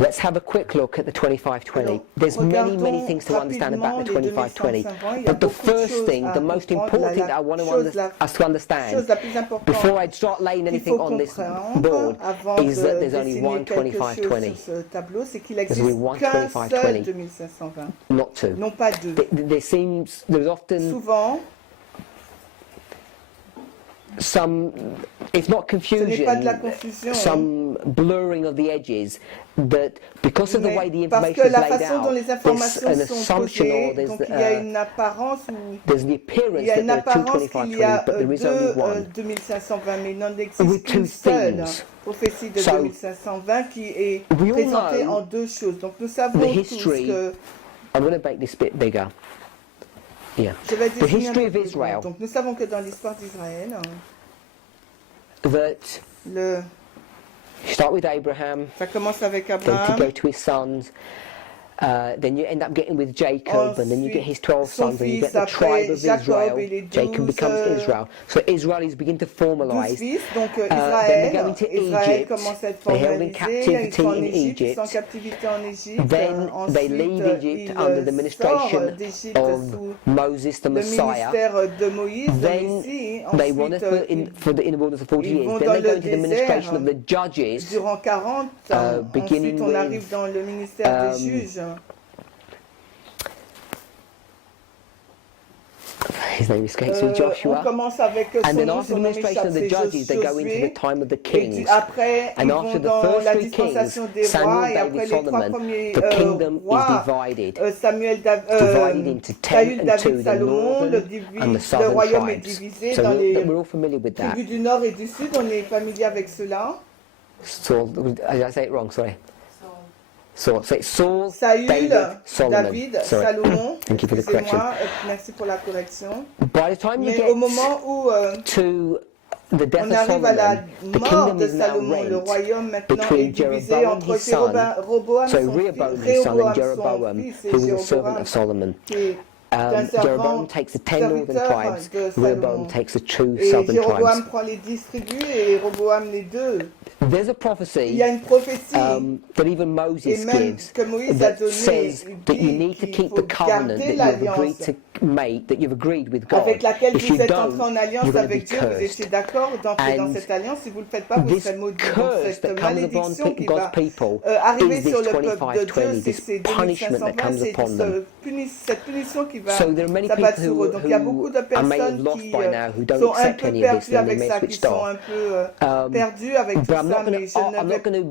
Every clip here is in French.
Let's have a quick look at the 2520. There's many things to understand about the 2520. But the first thing, the most important thing that I want us to understand, before I start laying anything on this board, is that there's only one 2520. There's only one 2520, not two. There's often some, if not confusion, some blurring of the edges, that because of the way the information is laid out, there's an assumption or there's the appearance that there are two 2520, but there is only one. With two themes. So, we all know the history. I'm going to make this bit bigger. Yeah. The history of Israel. Donc nous savons que dans l'histoire d'Israël, that you start with Abraham, ça commence avec then to Abraham, go to his sons, then you end up getting with Jacob, and then you get his 12 sons, and you get the tribe of Israel. Jacob becomes Israel. So Israel is beginning to formalize. Then they go into Egypt. They're held in captivity in Egypt. Then they leave Egypt under the administration of Moses the Messiah. Then they wander in the wilderness for 40 years. Then they go into the administration of the judges, beginning with his name escapes me, Joshua. And then after the administration of the judges, they go into the time of the kings. And after the first three kings, Samuel, David, Solomon, the kingdom is divided into 10 and 2, the northern and the southern tribes. So we're all familiar with that. Saul, did I say it wrong? Sorry. Saul, say Saul, David, Solomon. Salomon. Thank you for the correction. Merci pour la correction. By the time you Mais get au moment où to the death on of arrive à la Solomon, the mort kingdom de is now Salomon, le royaume rent maintenant est between divisé Jeroboam entre his son, Rehoboam so son Rehoboam fils, his son and Rehoboam son Jeroboam, fils who was et a servant Jéroboam of Solomon. qui est un Jeroboam takes the 10 northern tribes, de Rehoboam Salomon. takes the 2 Et southern Jéroboam tribes. prend les distributs et Rehoboam les deux. There's a Il prophecy y a une prophétie that even Moses et même gives que Moïse a that donné, says that you need to qu'il keep faut the covenant garder that you've agreed l'alliance to make, that you've agreed with God. avec laquelle If you vous êtes entrés don't, en alliance you're going to be avec Dieu, vous étiez cursed. d'accord d'entrer dans And cette alliance, si vous ne le faites pas, vous This serez maudits. Donc curse that cette comes upon malédiction qui God's va people arriver is this sur le peuple de Dieu, 2520, c'est this ces punishment that 2520, comes upon them. cette punition qui va So there are many s'abattre people sur eux. Donc il y a beaucoup de I may have personnes lost qui by now who don't sont un accept peu any of this perdues and they avec may ça, have qui switched sont un peu perdus avec tout But I'm ça, not mais I'm not going to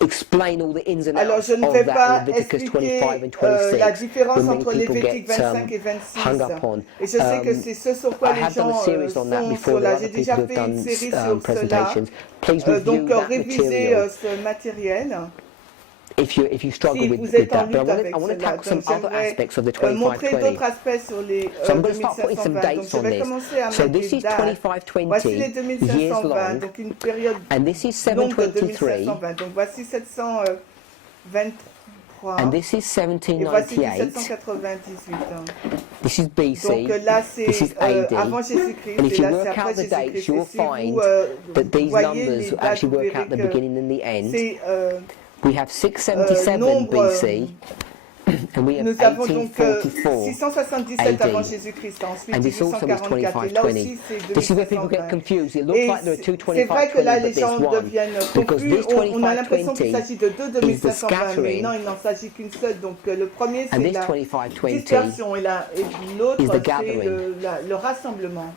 explain all the ins and alors outs je ne of vais that pas in Leviticus expliquer 25 and 26. la différence that many entre people Lévitique get 25 et 26. hung up on. Et je sais que c'est ce sur quoi I les have done gens a series on that sont before. sur There là. are J'ai other people déjà who have fait done une série sur cela. presentations. Please review Donc that révisez material ce matériel. if you struggle Si with, vous êtes en that. But lutte avec I want to cela, tackle some donc other aspects of the montrer 2520. d'autres aspects sur les So I'm going to start putting some 2520. Donc dates je on vais this. commencer à So mettre this des is dates. Voici les 2520 years 2520, long, donc une période and this is longue de 723, 2520. Donc voici 723. and this is Et voici 1798. 1798. This is BC. Donc là This is c'est AD. avant Jésus-Christ And if et you là c'est work après out the dates, Jésus-Christ. you Et will si vous find that these voyez numbers les dates, actually vous work out verrez the que beginning and the end. c'est We have 677 nombre, BC, and we have nous avons donc 1844 677 avant AD. Jésus-Christ, ensuite And this also is 1844, et là 2520. aussi c'est This is where people get 2520. confused. It looks Et like there are two c'est vrai que là 2520, les but there's gens one. deviennent Because confus, this on a l'impression qu'il 2520 s'agit de deux is the 2520, mais scattering, non, il n'en s'agit qu'une seule. Donc le premier and c'est this la 2520 dispersion et l'autre is the c'est gathering. le rassemblement.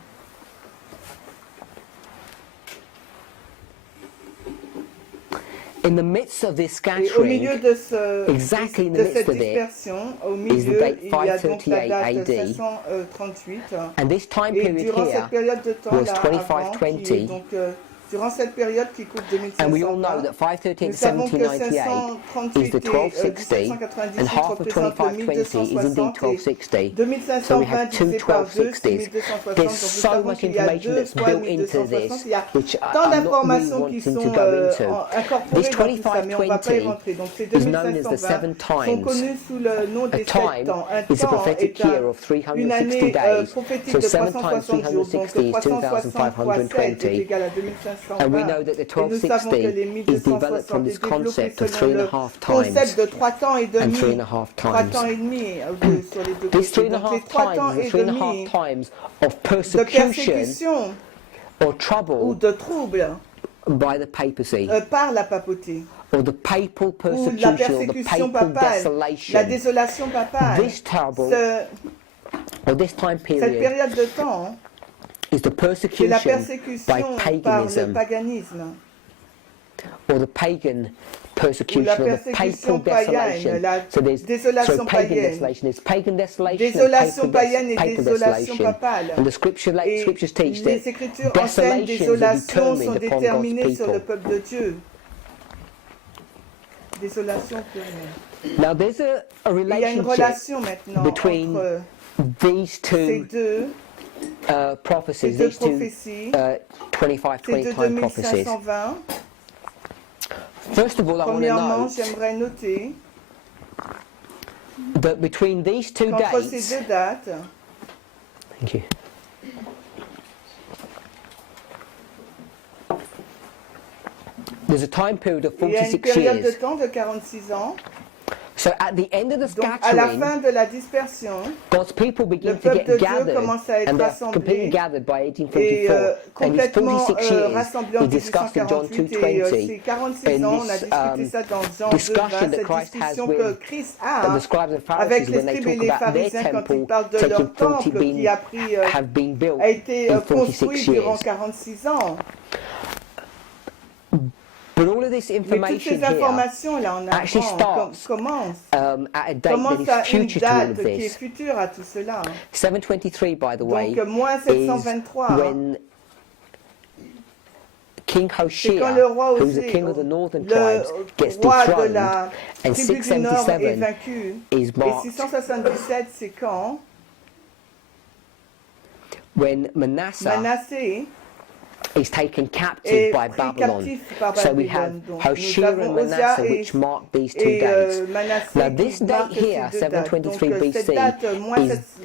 in the midst of this Et au milieu scattering, de, ce, exactly in the de midst cette of it, dispersion, au is the milieu, date il y a donc la 538 date AD. 738. and this time Et period durant here cette période de temps was là, avant, 2520. qui est donc durant cette période qui coûte And we all know 2520, that 538 nous savons que 1798 is the 1260, and half of 2520 is indeed 1260. So we have two 1260s. There's so much information that's built into this, which I'm not really wanting to go into. This 2520 is known as the seven times. A time is a prophetic year of 360 days. So 7 times 360 is 2520. And we 1260 know that the et nous savons que les 1260 is developed 1260 from est this développé concept of selon le 3.5 concept times de 3 temps et and demi. 3.5 3 times. temps et demi sur les deux This côtés. Donc les 3.5 3 temps times is et the 3.5 demi times of de persecution persécution or ou trouble de trouble by the papacy, par la papauté. or the papal Ou la persecution, or the persécution papal papale, la desolation. désolation papale. This trouble, Ce- or this time cette period, période de temps, is the c'est la persecution by persécution par le paganism, paganisme, or the pagan ou persecution, la or the persécution papal païenne, desolation. la So désolation pagan païenne. desolation. There's pagan desolation, Désolation and païenne et papal désolation desolation. papale. And the scriptures Et teach that les Écritures enseignent desolations are désolation sont determined upon God's déterminées sur le people. peuple de Dieu. Désolation plurielle. Now there's a Il y a une relationship relation maintenant between entre these ces two deux prophecies, deux these two prophéties, 25, ces 20 deux time prophecies. 2520. First of all, I want to Premièrement, note j'aimerais noter that between these two qu'entre ces dates, deux dates, thank you. There's a time period of il y a une 46 période de years. temps de 46 ans. So at the end of the Donc, à la scattering, fin de la dispersion, God's people begin le to peuple get de Dieu gathered, commence à être and they're rassemblé completely gathered by et 1844. And these complètement 46 years rassemblés en is discussed in John 1848 et 2:20. ces 46 in ans, on a this, discuté ça dans Jean 2, discussion that cette Christ has discussion with que Christ a the scribes and avec Pharisees les when they scribes et talk les about their pharisiens quand ils temple parlent de taking leur 40 temple qui a pris, have been built a été in construit 46 durant years. 46 ans. But all of this Mais toutes information ces here informations là en actually avant starts commencent at a date commence that à is une future to all date of qui est this. future à tout cela. 723, by the way, Donc moins is 723, when King c'est quand le Hoshea, roi who's the Osée, king of the northern tribes, gets le roi de dethroned, la and tribu du Nord est 677 vaincu. is Et marked 677, c'est quand when Manasseh Manassé is taken captive est by pris Babylon. captif par So we have Babylone. Donc, Hoshea nous and avons Manasseh, Osia which mark these two et dates. Manassé Now, qui this marquent date here, ces deux dates. 723 Donc cette BC, date, is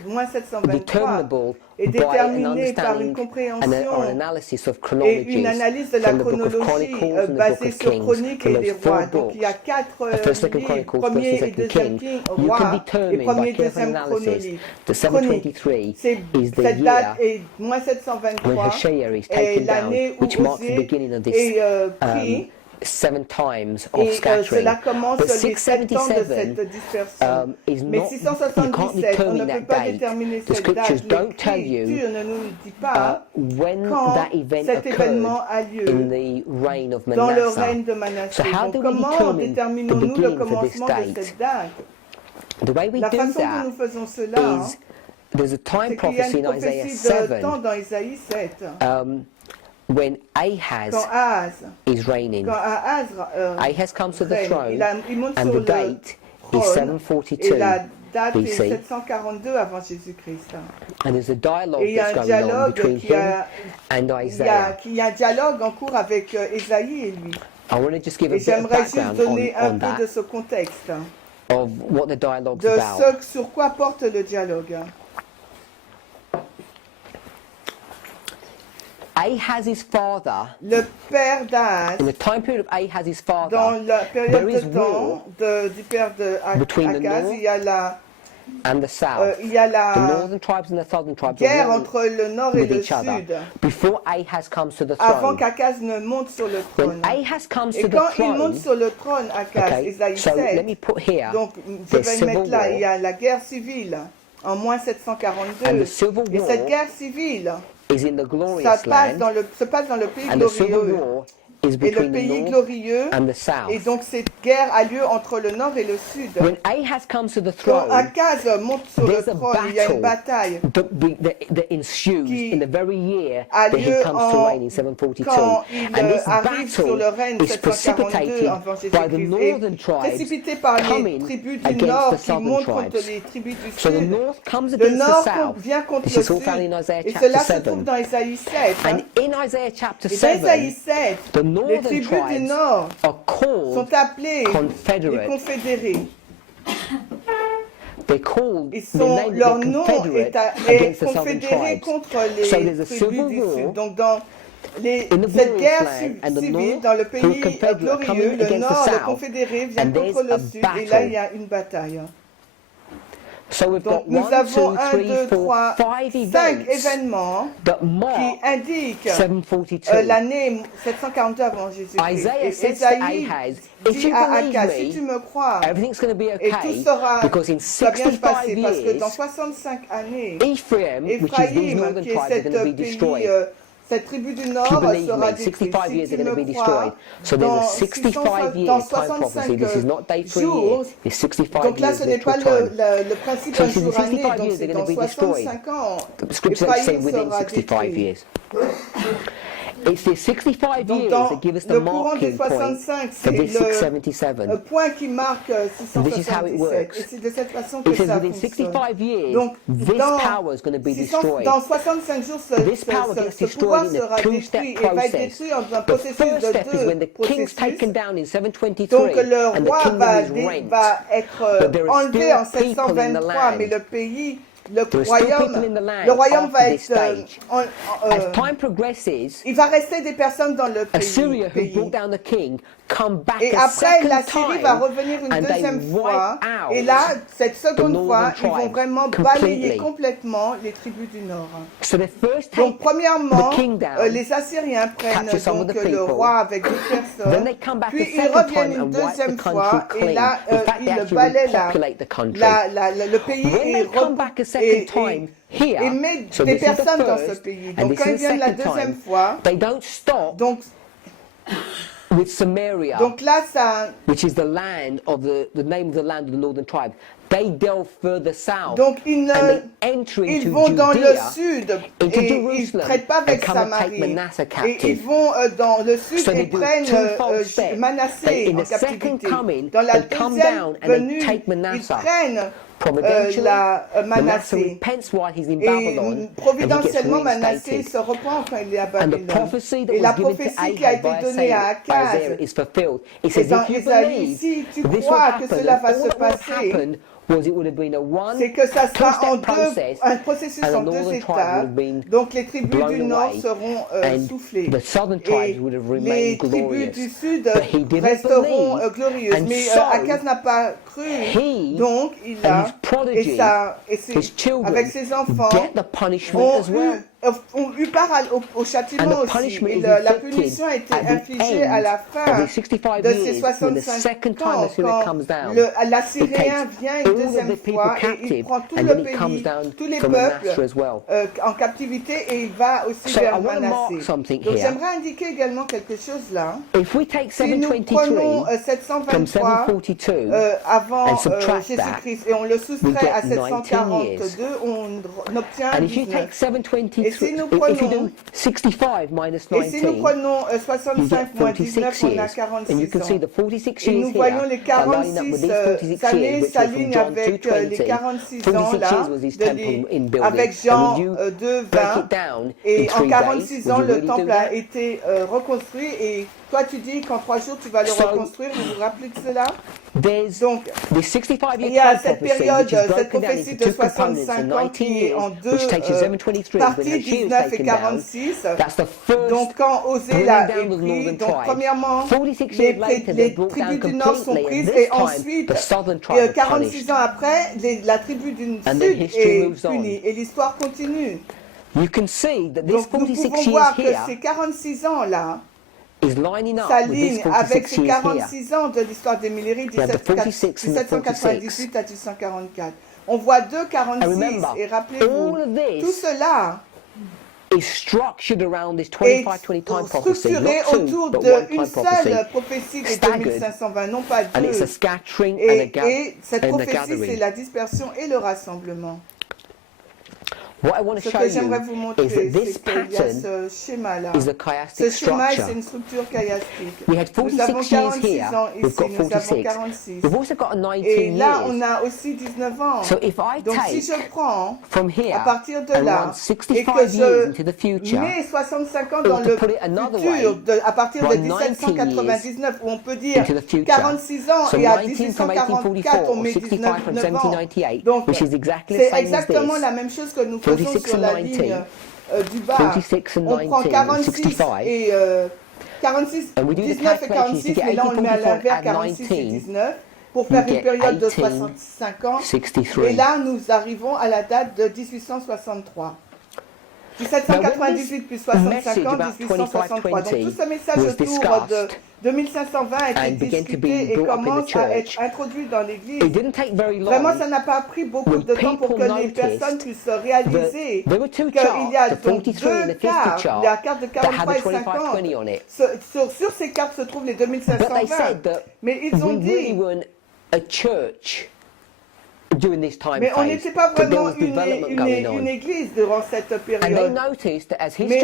moins 723, determinable est by an déterminée par une understanding compréhension or an analysis of et chronologies une analyse de la from the book of chronologie Chronicles and the book basée of sur Kings, Chroniques from et des those four rois. Donc il y a books, 4 First, Second livres, Chronicles, premier First et and Second deuxième King. King, You can roi, et determine by premier, careful deuxième analysis chronique. that Chronique. 723 is the Cette year date est moins when 723 Hoshea is est taken down, l'année où which marks the Osée beginning of this est pris 7 times of et scattering. cela commence But les 7 ans de 677 cette dispersion. is Mais not, you can't 677, on ne determine peut that pas date. déterminer The cette scriptures date. don't tell you L'Écriture ne nous dit pas when quand that event cet événement occurred a lieu in the reign of dans le Manasseh. règne de Manassé. So how Donc do we comment determine the déterminons-nous le beginning for this commencement de date? cette date? The way we La do façon dont that nous faisons cela, is there's a time c'est qu'il y a prophecy une in Isaiah prophétie de 7 temps dans Isaïe 7. when Ahaz Quand Ahaz, is reigning. quand Ahaz Ahaz comes to the règne, throne il monte and sur the le date is trône, 742 et la date est BC. 742 avant Jésus-Christ. And there's a dialogue Et il y a that's un going on dialogue between qui him a, and il Isaiah. y a un dialogue en cours avec Ésaïe et lui. I want to just give a Et bit of j'aimerais juste background donner un on peu that, de ce contexte, of what the dialogue's de about. ce sur quoi porte le dialogue. Ahaz's father, Le père d'Ahaz, in the time period of Ahaz's dans father, la période there de is temps du père de between the Akaz, north il y a la, and the south, il y a the la northern tribes and the southern tribes guerre are war entre le nord et with le each other sud, before Ahaz comes to the avant throne. qu'Akaz ne monte sur le When trône. Ahaz comes Et to the quand il monte throne, sur le trône, Akaz, okay, Ésaïe so let 7, me put here donc je there's vais le civil mettre là, il y war, a la guerre civile en moins and 742. the civil Et cette war guerre civile, is in the ça glorious passe land, se passe dans le pays and the civil glorieux. war is Et le between the pays north glorieux, and the et south. donc cette guerre a lieu entre le nord et le sud. When Ahaz comes to the Quand throne, Akaz monte sur le there's a trône, il y a une bataille that ensues qui in the very year a that he lieu comes to reign in 742. quand il And this arrive sur le battle règne is 742 precipitated avant by the Jésus-Christ, northern et tribes précipité par les coming tribus du against nord the qui southern montent contre tribes. les tribus du So the sud. north comes Le against the nord south. vient contre This le is all found sud. in Isaiah Et chapter cela se trouve 7. dans Isaïe 7. And in Isaiah chapter Et dans Isaïe 7, 7, the les northern tribus du tribes nord are called sont appelés les confederate. confédérés. They're called, Ils they're sont, named, leur they're nom confederate est against the southern confédéré tribes. contre les So there's a tribus civil du war sud. Donc dans cette guerre civile dans le pays glorieux, le Nord, le confédéré, vient contre le Sud, et là il y a une bataille. Donc nous avons 1, 2, 3, 5 événements qui indiquent l'année 742 avant Jésus-Christ. Et Ésaïe dit à Akaz, si tu me crois, et tout sera bien se passer, parce que dans 65 années, Éphraïm, qui est cette tribu du Nord sera détruite. Si tu me crois, dans 65 jours, donc là ce n'est pas le principe d'un jour année, donc c'est dans 65 ans, Éphraïm sera détruit. Donc dans le courant des 65, c'est le point qui marque 677. Et c'est de cette façon que ça fonctionne. Donc dans 65 jours, ce pouvoir sera détruit et va être détruit dans un processus de deux processus. Donc le roi va être enlevé en 723, mais le pays... Le royaume va être... il va rester des personnes dans le pays. Et après, l'Assyrie va revenir une deuxième fois. Et là, cette seconde fois, ils vont vraiment balayer complètement les tribus du Nord. Donc, premièrement, les Assyriens prennent donc le roi avec deux personnes. Puis, ils reviennent une deuxième fois. Et là, ils balaient le pays et mettent des personnes dans ce pays. Donc, quand ils viennent la deuxième fois, donc là, ça... Which is the land of the name of the land of the northern tribe. They delve further south. Donc ils vont dans le sud et ils ne traitent pas avec Samarie. Et ils vont dans le sud et prennent Manassé en captivité. Dans la deuxième venue, ils prennent Manassé. Et providentiellement, Manassé se reprend quand il est à Babylone. Et la prophétie qui a été donnée à Akaz, et dans Ésaïe, si tu crois que cela va se passer, c'est que ça sera un processus en deux étapes. Donc les tribus du Nord seront soufflées et les tribus du Sud resteront glorieuses. Mais Akaz n'a pas cru, donc il a, avec ses enfants, ont eu part au châtiment aussi. Et la punition a été infligée à la fin de ces 65 ans, quand l'Assyrien vient une deuxième fois et il prend tout le pays, tous les peuples en captivité et il va aussi vers Manassé. Donc j'aimerais indiquer également quelque chose là. Si nous prenons 723 avant Jésus-Christ et on le soustrait à 742, on obtient 19. Et si nous prenons 65 moins 19, on a 46 ans. Et nous voyons les 46 années s'alignent avec les 46 ans là, avec Jean 2, 20. Et en 46 ans, le temple a été reconstruit. Et toi, tu dis qu'en 3 jours, tu vas le reconstruire. Vous vous rappelez de cela? Donc, il y a cette période, cette prophétie de 65 ans qui est en deux parties, 19 et 46. Donc, quand Osée l'a écrit, donc premièrement, les tribus du Nord sont prises et ensuite, 46 ans après, la tribu du Sud est punie et l'histoire continue. Donc, nous pouvons voir que ces 46 ans-là s'aligne avec ces 46 ans de l'histoire des Milleries, 1798 à 1844. On voit 2,46 et rappelez-vous, tout cela est structuré autour d'une seule prophétie des 2520, non pas deux. Et cette prophétie, c'est la dispersion et le rassemblement. Ce que j'aimerais vous montrer, c'est qu'il y a ce schéma-là. Ce schéma, c'est une structure chiastique. Nous avons 46 ans ici, nous avons 46. Et là, on a aussi 19 ans. Donc, si je prends à partir de là et que je mets 65 ans dans le futur, à partir de 1799, où on peut dire 46 ans et à 1844, on met 19 ans. Donc, c'est exactement la même chose que nous faisons sur la ligne du bas. On prend 46 et 46, 19 et 46, mais là on le met à l'inverse, 46 et 19, pour faire une période de 65 ans. Et là, nous arrivons à la date de 1863. 1798 plus 65 ans, 1863. Donc tout ce message autour de 1520 a été discuté et commence à être introduit dans l'Église. Vraiment, ça n'a pas pris beaucoup de temps pour que les personnes puissent réaliser qu'il y a donc deux cartes, la carte de 43 et 50. Sur ces cartes se trouvent les 2520. Mais ils ont dit... Mais on n'était pas vraiment une église durant cette période. Mais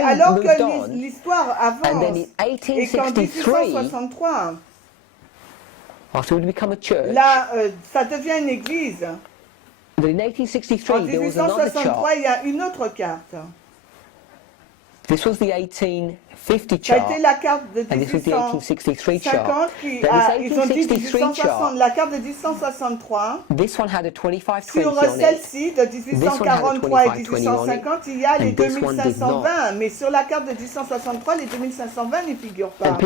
alors que l'histoire avance et qu'en 1863, là, ça devient une église. En 1863, il y a une autre carte. Ça a été la carte de 1850 ils ont dit 1860, la carte de 1863. Sur celle-ci de 1843 et 1850, il y a les 2520, mais sur la carte de 1863, les 2520 n'y figurent pas.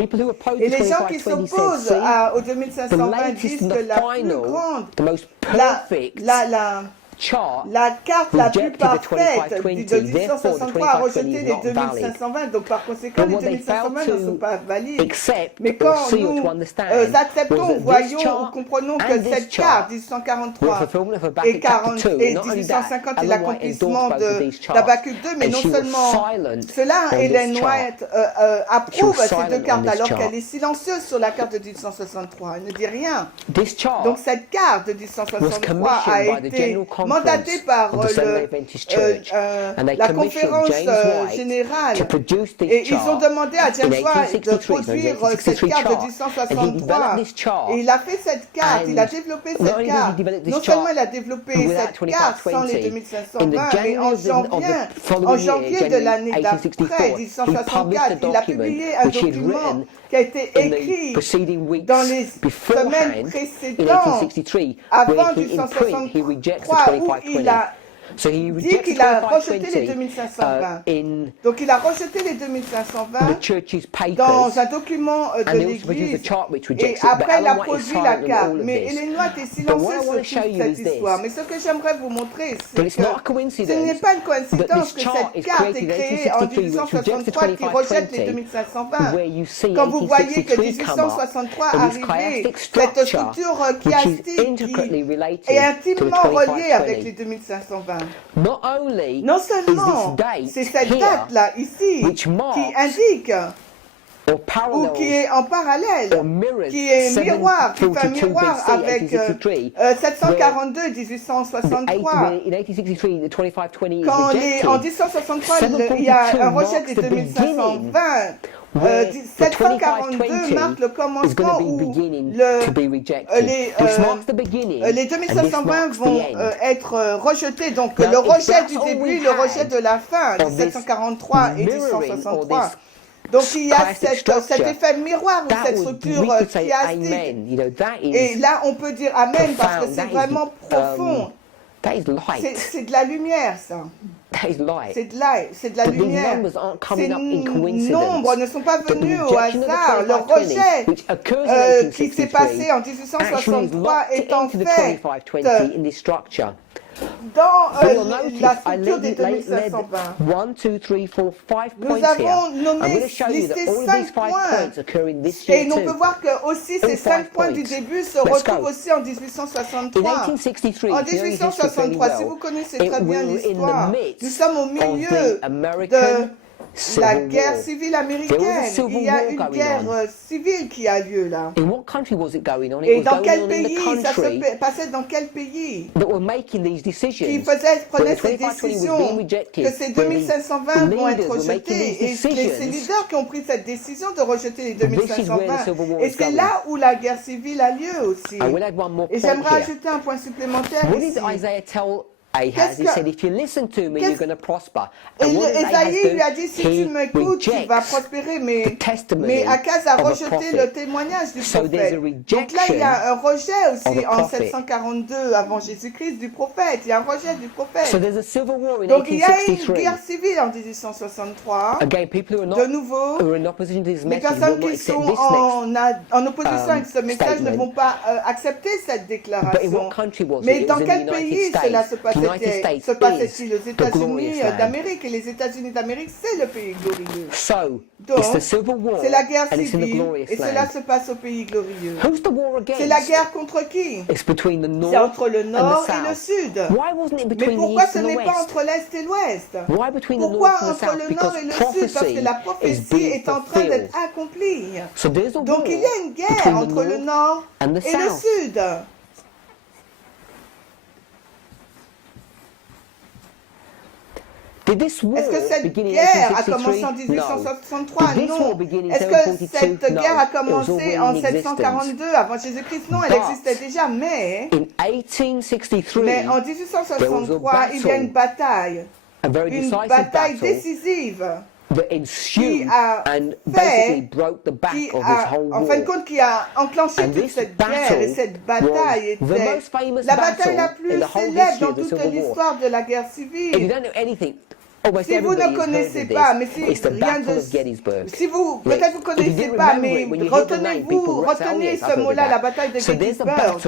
Et les gens qui s'opposent aux 2520 disent que la plus grande, la carte la plus parfaite de 1863 a rejeté les 2520, donc par conséquent les 2520 ne sont pas valides. Mais quand nous acceptons, voyons ou comprenons que cette carte 1843 et 1850 est l'accomplissement d'Habacuc 2, mais non seulement cela, Ellen White approuve ces deux cartes alors qu'elle est silencieuse sur la carte de 1863, elle ne dit rien. Donc cette carte de 1863 a été mandaté par la conférence générale et ils ont demandé à James White de produire cette carte de 1863 et il a fait cette carte, il a développé cette carte. Non seulement il a développé cette carte sans les 2520, mais en janvier de l'année d'après, 1864, il a publié un document qui a été écrit dans les semaines précédentes, avant 1863, où il a dit qu'il a rejeté les 2520. Donc il a rejeté les 2520 dans un document de l'Église et après il a produit la carte. Mais Ellen White est silencieuse sur toute cette histoire. Mais ce que j'aimerais vous montrer, c'est que ce n'est pas une coïncidence que cette carte est créée en 1863 qui rejette les 2520. Quand vous voyez que 1863 arrivait, cette structure chiastique qui est intimement reliée avec les 2520. Non seulement c'est cette date-là, ici, qui indique, ou qui est en parallèle, qui est miroir, qui fait un miroir avec 742 1863. Quand en 1863, il y a un rejet des 2520, 742 marque le commencement où les 2520 vont être rejetés. Donc le rejet du début, le rejet de la fin, 1743 et 1863. Donc il y a cet effet miroir ou cette structure chiastique. Et là on peut dire Amen parce que c'est vraiment profond. C'est de la lumière ça. C'est de la lumière. Ces nombres ne sont pas venus au hasard. Le rejet qui s'est passé en 1863 est en fait dans la structure des 2520. Nous avons listé 5 points et on peut voir que aussi ces 5 points du début se retrouvent aussi en 1863. En 1863, si vous connaissez très bien l'histoire, nous sommes au milieu de la guerre civile américaine. Il y a une guerre civile qui a lieu là. Et dans quel pays ça se passait, dans quel pays qui prenait ces décisions que ces 2520 vont être rejetés et ces leaders qui ont pris cette décision de rejeter les 2520. Et c'est là où la guerre civile a lieu aussi. Et j'aimerais ajouter un point supplémentaire ici. Ahaz. He said, if you listen to me, you're going to prosper. Et Ésaïe lui a dit, si tu m'écoutes, tu vas prospérer. Mais Akaz a rejeté le témoignage du prophète. Donc là, il y a un rejet aussi en 742 avant Jésus-Christ du prophète. Il y a un rejet du prophète. Donc il y a une guerre civile en 1863. De nouveau, les personnes qui sont en opposition avec ce message ne vont pas accepter cette déclaration. Mais dans quel pays cela se passait-il? Aux États-Unis d'Amérique. Et les États-Unis d'Amérique, c'est le pays glorieux. Donc, c'est la guerre civile et cela se passe au pays glorieux. C'est la guerre contre qui? C'est entre le nord et le sud. Mais pourquoi ce n'est pas entre l'est et l'ouest? Pourquoi entre le nord et le sud? Parce que la prophétie est en train d'être accomplie. Donc il y a une guerre entre le nord et le sud. Est-ce que cette guerre a commencé en 1863? Non. Est-ce que cette guerre a commencé en 742 avant Jésus-Christ? Non, elle existait déjà, mais en 1863, il y a une bataille décisive qui a en fin de compte, qui a enclenché toute cette guerre. Et cette bataille était la bataille la plus célèbre dans toute l'histoire de la guerre civile. Si vous ne connaissez pas, mais si rien de... Si vous, peut-être vous ne connaissez pas, mais retenez ce mot-là, la bataille de Gettysburg.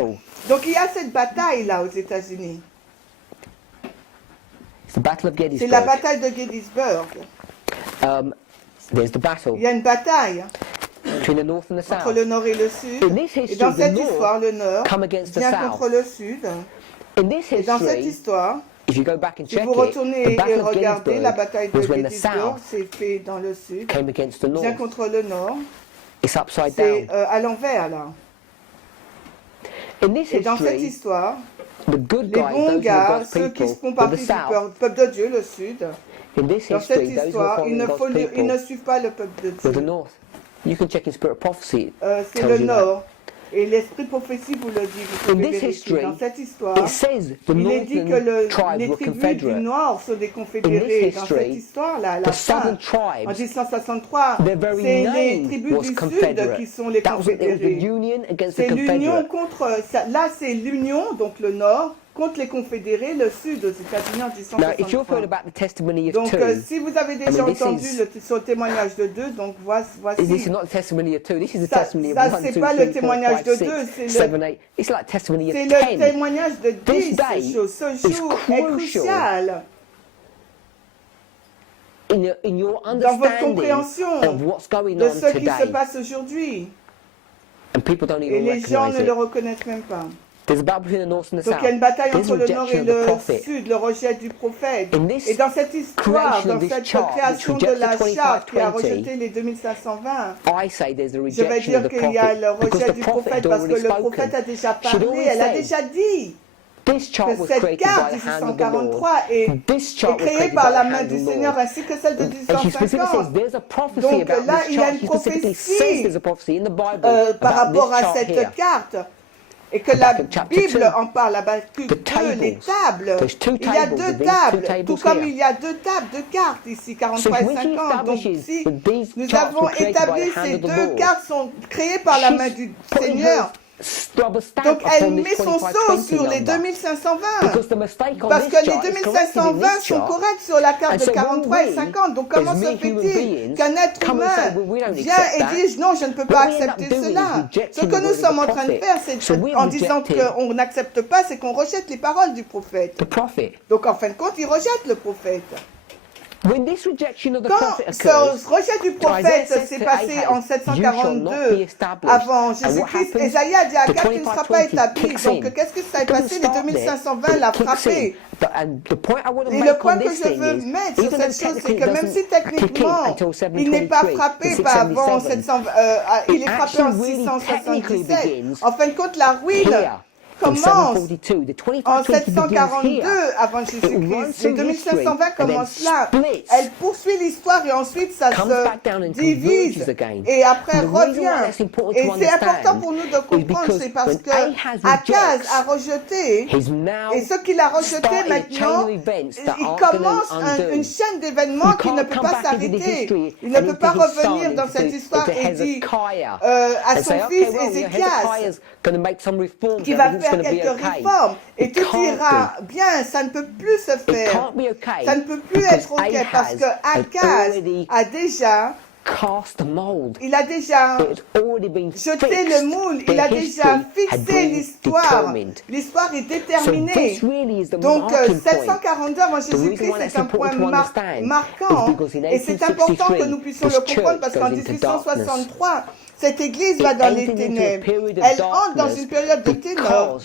Donc il y a cette bataille-là aux États-Unis. C'est la bataille de Gettysburg. Il y a une bataille entre le nord et le sud. Et dans cette histoire, le nord vient contre le sud. Et dans cette histoire, si vous retournez et regardez, la bataille de Gettysburg, c'est fait dans le sud, vient contre le nord, c'est à l'envers là. Et dans cette histoire, les bons gars, ceux qui font partie du peuple de Dieu, le sud, dans cette histoire, ils ne suivent pas le peuple de Dieu. C'est le nord. Et l'esprit prophétie vous le dit, vous pouvez vérifier. Dans cette histoire, il est dit que les tribus du nord sont des confédérés. Dans cette histoire-là, à la fin, en 1863, c'est les tribus du sud qui sont les confédérés. C'est l'union contre... Là, c'est l'union, donc le nord, contre les confédérés, le sud aux États-Unis en 1863. Donc, si vous avez déjà entendu le témoignage de deux, donc voici. Ça, c'est pas le témoignage de deux, c'est le témoignage de 10 choses. Ce jour est crucial dans votre compréhension de ce qui se passe aujourd'hui. Et les gens ne le reconnaissent même pas. Donc il y a une bataille entre le nord et le sud, le rejet du prophète. Et dans cette histoire, dans cette création de la charte qui a rejeté les 2520, je vais dire qu'il y a le rejet du prophète parce que le prophète a déjà parlé, elle a déjà dit que cette carte 1843 est créée par la main du Seigneur ainsi que celle de 1850. Donc là, il y a une prophétie par rapport à cette carte. Et que la Bible en parle, les tables. Il y a deux tables, tout comme il y a deux tables de cartes ici, 43 et 50. Donc si nous avons établi ces deux cartes sont créées par la main du Seigneur, donc elle met son sceau sur les 2520. Parce que les 2520 sont corrects sur la carte de 43 et 50. Donc comment se fait-il qu'un être humain vient et dise non, je ne peux pas accepter cela? Ce que nous sommes en train de faire, c'est en disant qu'on n'accepte pas, c'est qu'on rejette les paroles du prophète. Donc en fin de compte, il rejette le prophète. Quand ce rejet du prophète s'est passé en 742 avant Jésus-Christ, Ésaïe a dit à Akaz qu'il ne sera pas établi. Donc qu'est-ce qui s'est passé? Les 2520 l'a frappé. Et le point que je veux mettre sur cette chose, c'est que même si techniquement il n'est pas frappé avant 700, il est frappé en 677, en fin de compte la ruine commence en 742 avant Jésus-Christ. Les 2520 commencent là. Elle poursuit l'histoire et ensuite ça se divise et après revient. Et c'est important pour nous de comprendre, c'est parce que Akaz a rejeté, et ce qu'il a rejeté maintenant, il commence une chaîne d'événements qui ne peut pas s'arrêter. Il ne peut pas revenir dans cette histoire et dire à son fils Ézéchias qui va faire quelques réformes et tout ira bien. Ça ne peut plus se faire. Ça ne peut plus être OK parce que Akaz a déjà il a déjà jeté le moule, il a déjà fixé l'histoire. L'histoire est déterminée. Donc 742 avant Jésus-Christ, c'est un point marquant et c'est important que nous puissions le comprendre parce qu'en 1863, cette église va dans les ténèbres. Elle entre dans une période de ténèbres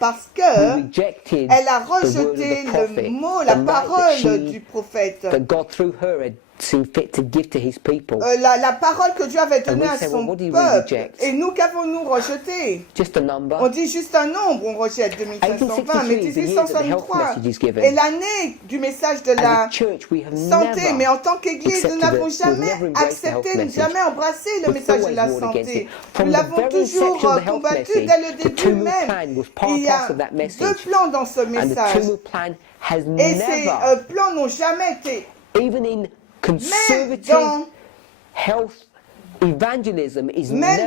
parce qu'elle a rejeté le mot, la parole du prophète. La parole que Dieu avait donnée à son peuple. Et nous, qu'avons-nous rejeté? On dit juste un nombre, on rejette 2520, mais 1863 est l'année du message de la santé. Mais en tant qu'Église, nous n'avons jamais accepté, jamais embrassé le message de la santé. Nous l'avons toujours combattu dès le début même. Il y a deux plans dans ce message. Et ces plans n'ont jamais été... Même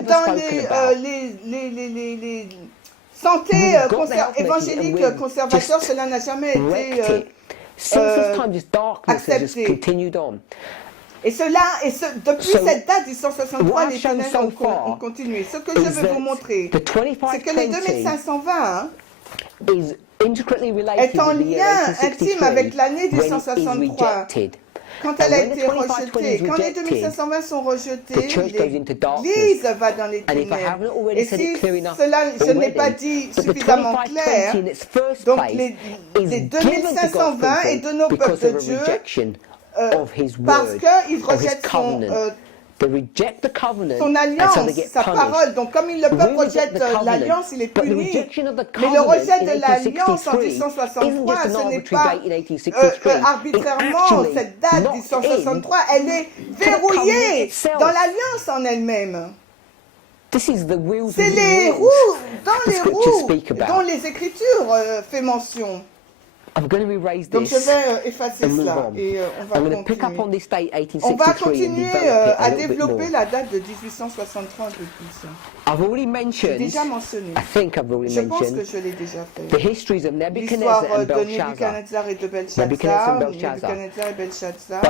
dans les santé évangéliques conservateurs, cela n'a jamais été accepté. Et depuis cette date du 163, les ténèbres ont continué. Ce que je veux vous montrer, c'est que les 2520 est en lien intime avec l'année du 163. Quand elle a été rejetée, quand les 2520 sont rejetés, l'Église va dans les ténèbres. Et si cela, je ne l'ai pas dit suffisamment clair, donc les 2520 est de nos peuples de Dieu parce qu'ils rejettent son alliance, sa parole. Donc comme le peuple rejette l'alliance, il est puni. Mais le rejet de l'alliance en 1863, ce n'est pas arbitrairement cette date 1863, elle est verrouillée dans l'alliance en elle-même. C'est les roues dont les Écritures font mention. Donc je vais effacer cela et on va continuer à développer la date de 1863 un peu plus. J'ai déjà mentionné. Je pense que je l'ai déjà fait. L'histoire de Nebuchadnezzar et de Belshazzar. Nebuchadnezzar et Belshazzar.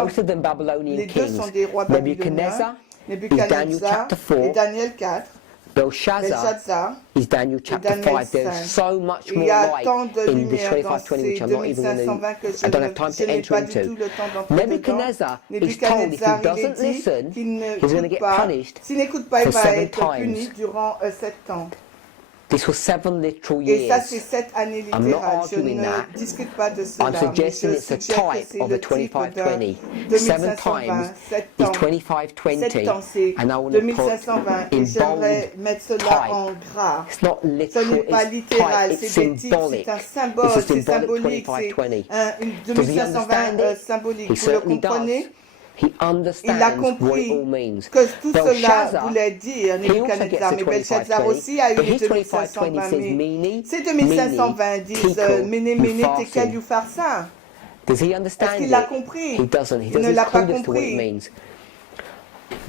Les deux sont des rois babyloniens. Nebuchadnezzar et Daniel 4. Belshazzar is Daniel chapter 5. There's so much more light in the 2520, which I'm not even going to, I don't have time to enter into. Nebuchadnezzar is told if he doesn't listen, he's going to get punished for 7 times. This was 7 literal years. Et ça, c'est 7 années littérales. Je ne discute pas de cela. I'm suggesting it's a type of the 2520. 7 times is 2520, and I want to put in bold type. It's not literal, it's type, it's symbolic. It's a symbolic 2520. Does he understand it? He certainly does. He understands what it all means. Que tout cela voulait dire Nebuchadnezzar, mais Belshazzar aussi a eu les 2520. Ces 2520 disent Méné, Méné, Tekel, Upharsin. Does he understand Est-ce qu'il l'a compris? He doesn't. He doesn't clue as to what it means.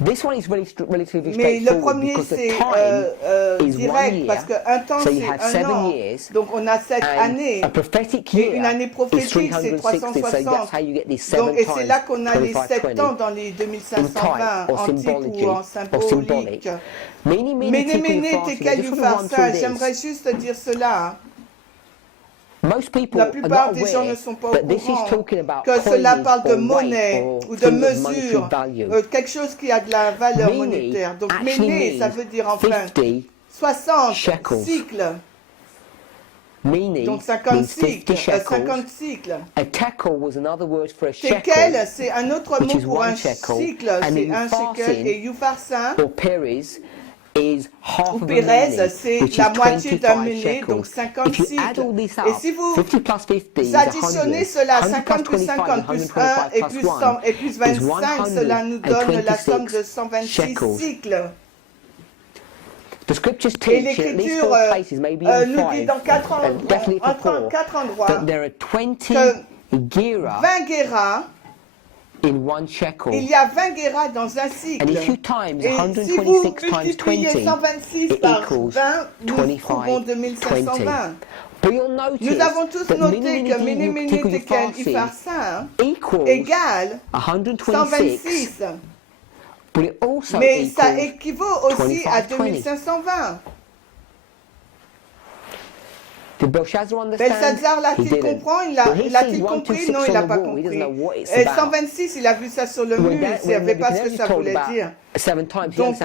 This one is relatively mais le straightforward premier c'est direct parce qu'un temps c'est un an. Donc on a 7 années. Et une année prophétique c'est 360. Donc, et c'est là qu'on a les 7 ans dans les 2520 en type ou en symbolique. Méné, Méné, Tekel, Upharsin. J'aimerais juste dire cela. La plupart des gens ne sont pas au courant que cela parle de monnaie ou de mesure, quelque chose qui a de la valeur monétaire. Donc, méné, ça veut dire enfin 60 cycles. Donc 50 cycles. Tekel, c'est un autre mot pour un cycle, c'est un shekel. Et Upharsin, ou Pérez, c'est la moitié d'un menné, donc 50 cycles. Et si vous additionnez cela, 50 plus 50 plus 1 et plus 25, cela nous donne la somme de 126 cycles. Et l'Écriture nous dit dans 4 endroits que 20 guéras, il y a 20 guéras dans un cycle. Et si vous multipliez 126 par 20, nous trouvons 2520. Nous avons tous noté que Méné Méné Tekel Upharsin égale 126. Mais ça équivaut aussi à 2520. Belshazzar l'a-t-il compris? L'a-t-il compris? Non, il n'a pas compris. 126, il a vu ça sur le mur, il ne savait pas ce que ça voulait dire. Donc,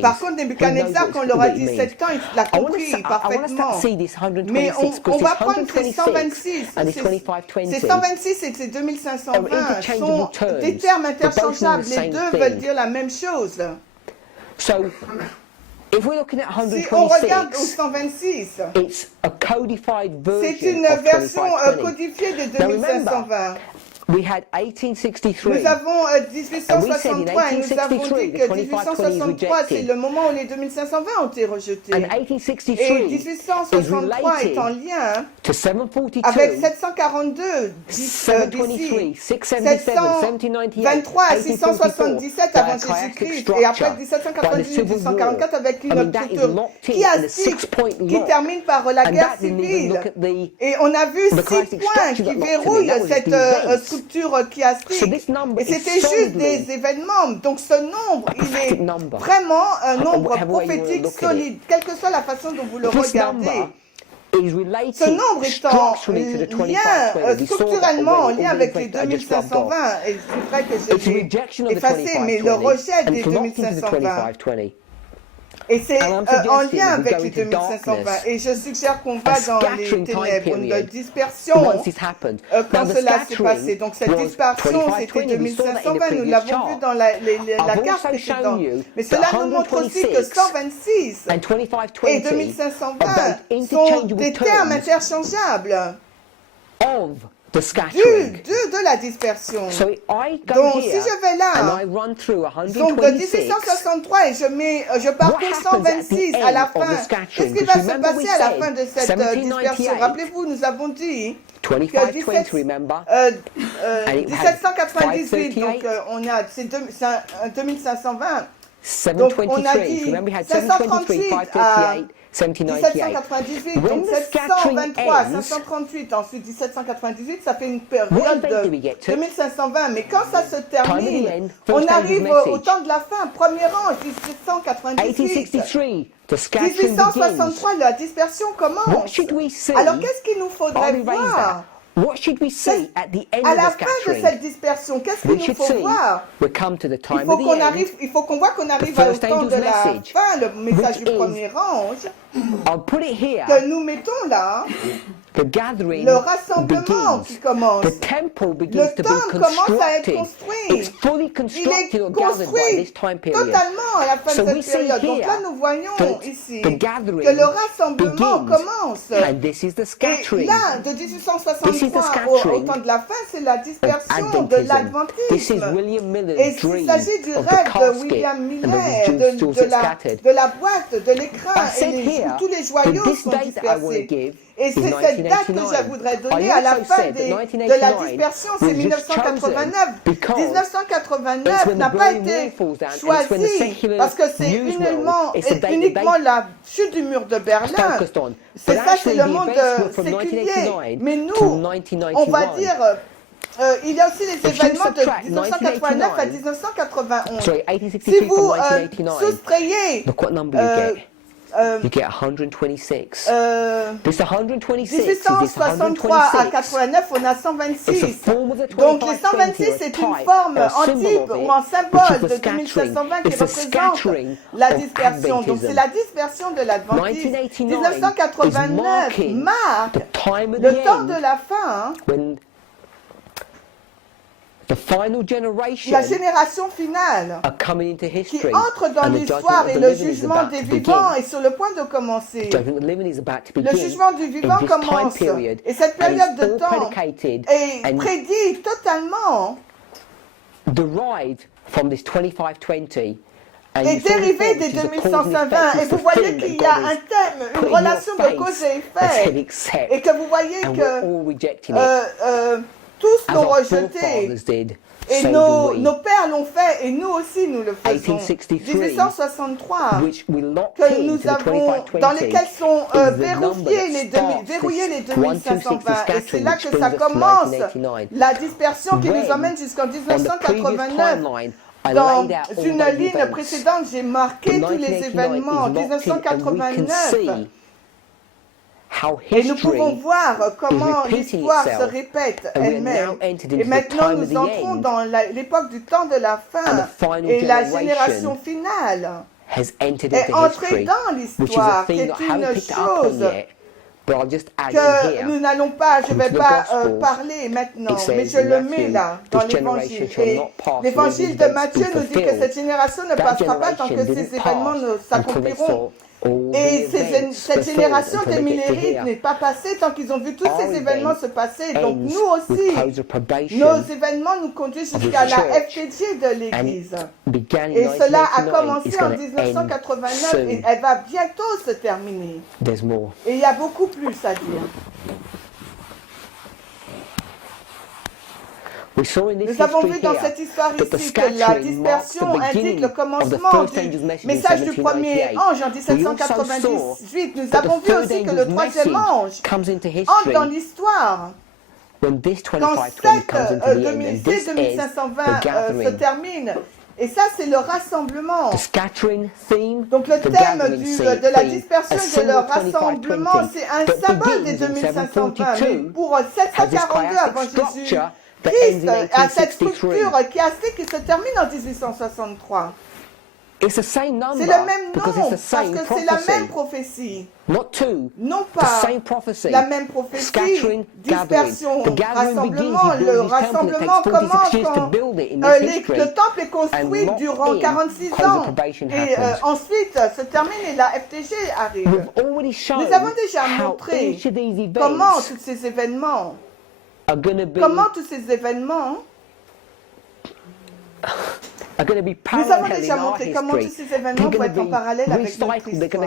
par contre, Nebuchadnezzar, quand on leur a dit 7 ans, il l'a compris parfaitement. Mais on va prendre ces 126. Ces 126 et ces 2520 sont des termes interchangeables. Les deux veulent dire la même chose. Si on regarde au 126, c'est une version codifiée de 2520. Nous avons 1863 et nous avons dit que 1863 c'est le moment où les 2520 ont été rejetés. Et 1863 est en lien avec 742 d'ici, 723 à 677 avant Jésus-Christ et après 1798-1844 avec une structure chiastique qui termine par la guerre civile. Et on a vu 6 points qui verrouillent cette structure chiastique. Et c'était juste des événements. Donc ce nombre, il est vraiment un nombre prophétique solide, quelle que soit la façon dont vous le regardez. Ce nombre est en lien, structurellement en lien avec les 2520. Et c'est vrai que j'ai effacé, mais le rejet des 2520. Et c'est en lien avec les 2520. Et je suggère qu'on va dans les ténèbres, une dispersion quand cela s'est passé. Donc cette dispersion, c'était 2520. Nous l'avons vu dans la carte précédente. Mais cela nous montre aussi que 126 et 2520 sont des termes interchangeables. De la dispersion. Donc, si je vais là, donc de 1863 et je parcours 126 à la fin, qu'est-ce qui va se passer à la fin de cette dispersion? Rappelez-vous, nous avons dit que 1798, donc on a, c'est 2520. Donc on a dit 738 à 1798, donc 723, 538, ensuite 1798, ça fait une période de 2520. Mais quand ça se termine, on arrive au temps de la fin, premier rang, 1798. 1863, la dispersion commence. Alors qu'est-ce qu'il nous faudrait voir? À la fin de cette dispersion, qu'est-ce qu'il nous faut voir? Il faut qu'on voit qu'on arrive au temps de la fin, le message du premier ange, que nous mettons là, le rassemblement qui commence. Le temple commence à être construit. Il est construit totalement à la fin de cette période. Donc là, nous voyons ici que le rassemblement commence. Et là, de 1863 au temps de la fin, c'est la dispersion de l'adventisme. Et il s'agit du rêve de William Miller, de la boîte, de l'écran, et tous les joyaux sont dispersés. Et c'est cette date que je voudrais donner à la fin de la dispersion, c'est 1989. 1989 n'a pas été choisi parce que c'est uniquement la chute du mur de Berlin. C'est ça, c'est le monde séculier. Mais nous, on va dire... il y a aussi les événements de 1989 à 1991. Si vous soustrayez... You get 126. 1863 à 89, on a 126. Donc les 126, c'est une forme antique ou un symbole de 2520 qui représente la dispersion. Donc c'est la dispersion de l'adventisme. 1989 marque le temps de la fin. la génération finale qui entre dans l'histoire et le jugement des vivants est sur le point de commencer. Le jugement du vivant commence et cette période de temps est prédit totalement est dérivé des 2120 et vous voyez qu'il y a un thème, une relation de cause et effet et que vous voyez que tous l'ont rejeté et nos pères l'ont fait et nous aussi nous le faisons. 1863 que nous avons, dans lesquels sont verrouillés les 2520 et c'est là que ça commence la dispersion qui nous emmène jusqu'en 1989. Dans une ligne précédente, j'ai marqué tous les événements. 1989. Et nous pouvons voir comment l'histoire se répète elle-même. Et maintenant, nous entrons dans l'époque du temps de la fin. Et la génération finale est entrée dans l'histoire, qui est une chose que nous n'allons pas, je ne vais pas parler maintenant, mais je le mets là, dans l'évangile. Et l'évangile de Matthieu nous dit que cette génération ne passera pas tant que ces événements ne s'accompliront. Et cette génération des millérites n'est pas passée tant qu'ils ont vu tous ces événements se passer. Donc nous aussi, nos événements nous conduisent jusqu'à la FTG de l'Église. Et cela a commencé en 1989 et elle va bientôt se terminer. Et il y a beaucoup plus à dire. Nous avons vu dans cette histoire ici que la dispersion indique le commencement du message du premier ange en 1798. Nous avons vu aussi que le troisième ange entre dans l'histoire. Quand cette 2520 se termine, et ça c'est le rassemblement. Donc le thème de la dispersion et de leur rassemblement, c'est un symbole des 2520. Mais pour 742 avant Jésus, Christ a cette structure qui a fait qu'il se termine en 1863. C'est le même nom, parce que c'est la même prophétie. Non pas la même prophétie, dispersion, rassemblement. Le rassemblement commence quand le temple est construit durant 46 ans. Et ensuite se termine et la FTG arrive. Nous avons déjà montré comment tous ces événements nous avons déjà montré comment tous ces événements vont être en parallèle avec notre histoire.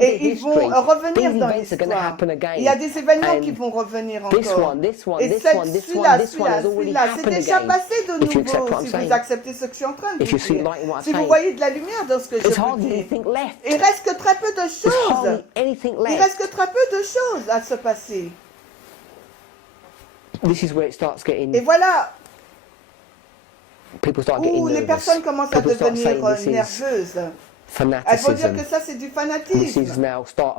Et ils vont revenir dans l'histoire. Il y a des événements qui vont revenir encore. Et celui-là, c'est déjà passé de nouveau si vous acceptez ce que je suis en train de vous dire. Si vous voyez de la lumière dans ce que je vous dis. Il reste que très peu de choses. Il reste que très peu de choses à se passer. Et voilà où les personnes commencent à devenir nerveuses. Elles vont dire que ça c'est du fanatisme.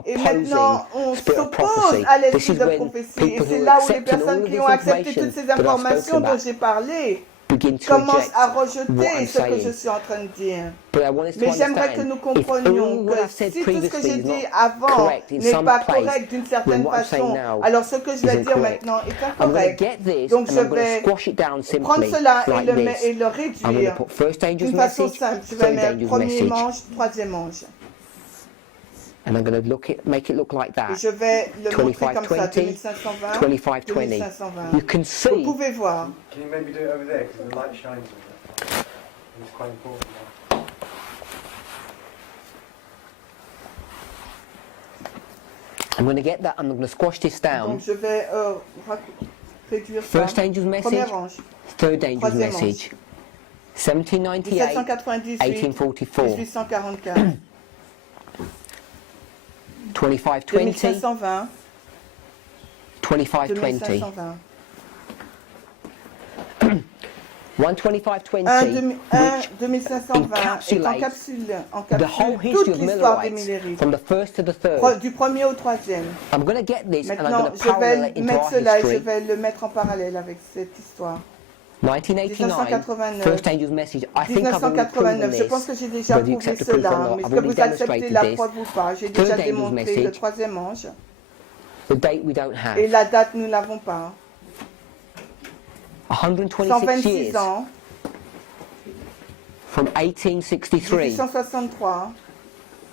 Et maintenant on s'oppose à l'esprit de prophétie. Et c'est là où les personnes qui ont accepté toutes ces informations dont j'ai parlé commence à rejeter ce que je suis en train de dire. Mais j'aimerais que nous comprenions que si tout ce que j'ai dit avant n'est pas correct d'une certaine façon, alors ce que je vais dire maintenant est incorrect. Donc je vais prendre cela et le réduire d'une façon simple. Je vais mettre premier manche, troisième manche. And I'm going to make it look like that. Et je vais le montrer comme ça, 2520, 2520. You can see. Vous pouvez voir. Can you maybe do it over there because the light shines on it. It's quite important now. I'm going to get that. I'm going to squash this down. Donc je vais réduire First ça. angel's message. Third angel's message. 1798. 1844. 1844. 2520. 2520. 2520. 12520, 2520 encapsule toute l'histoire des millérites, du premier au troisième. Maintenant, je vais mettre cela et je vais le mettre en parallèle avec cette histoire. 1989, First Angel's Message. I think I've already proven je this, pense que j'ai déjà whether you prouvé accept the proof or cela, not. mais I've que already vous acceptez demonstrated la this. preuve ou pas. J'ai Third déjà angel's démontré message. le troisième ange. The date we don't have. Et la date, nous ne l'avons pas. 126 ans, from 1863. 1863,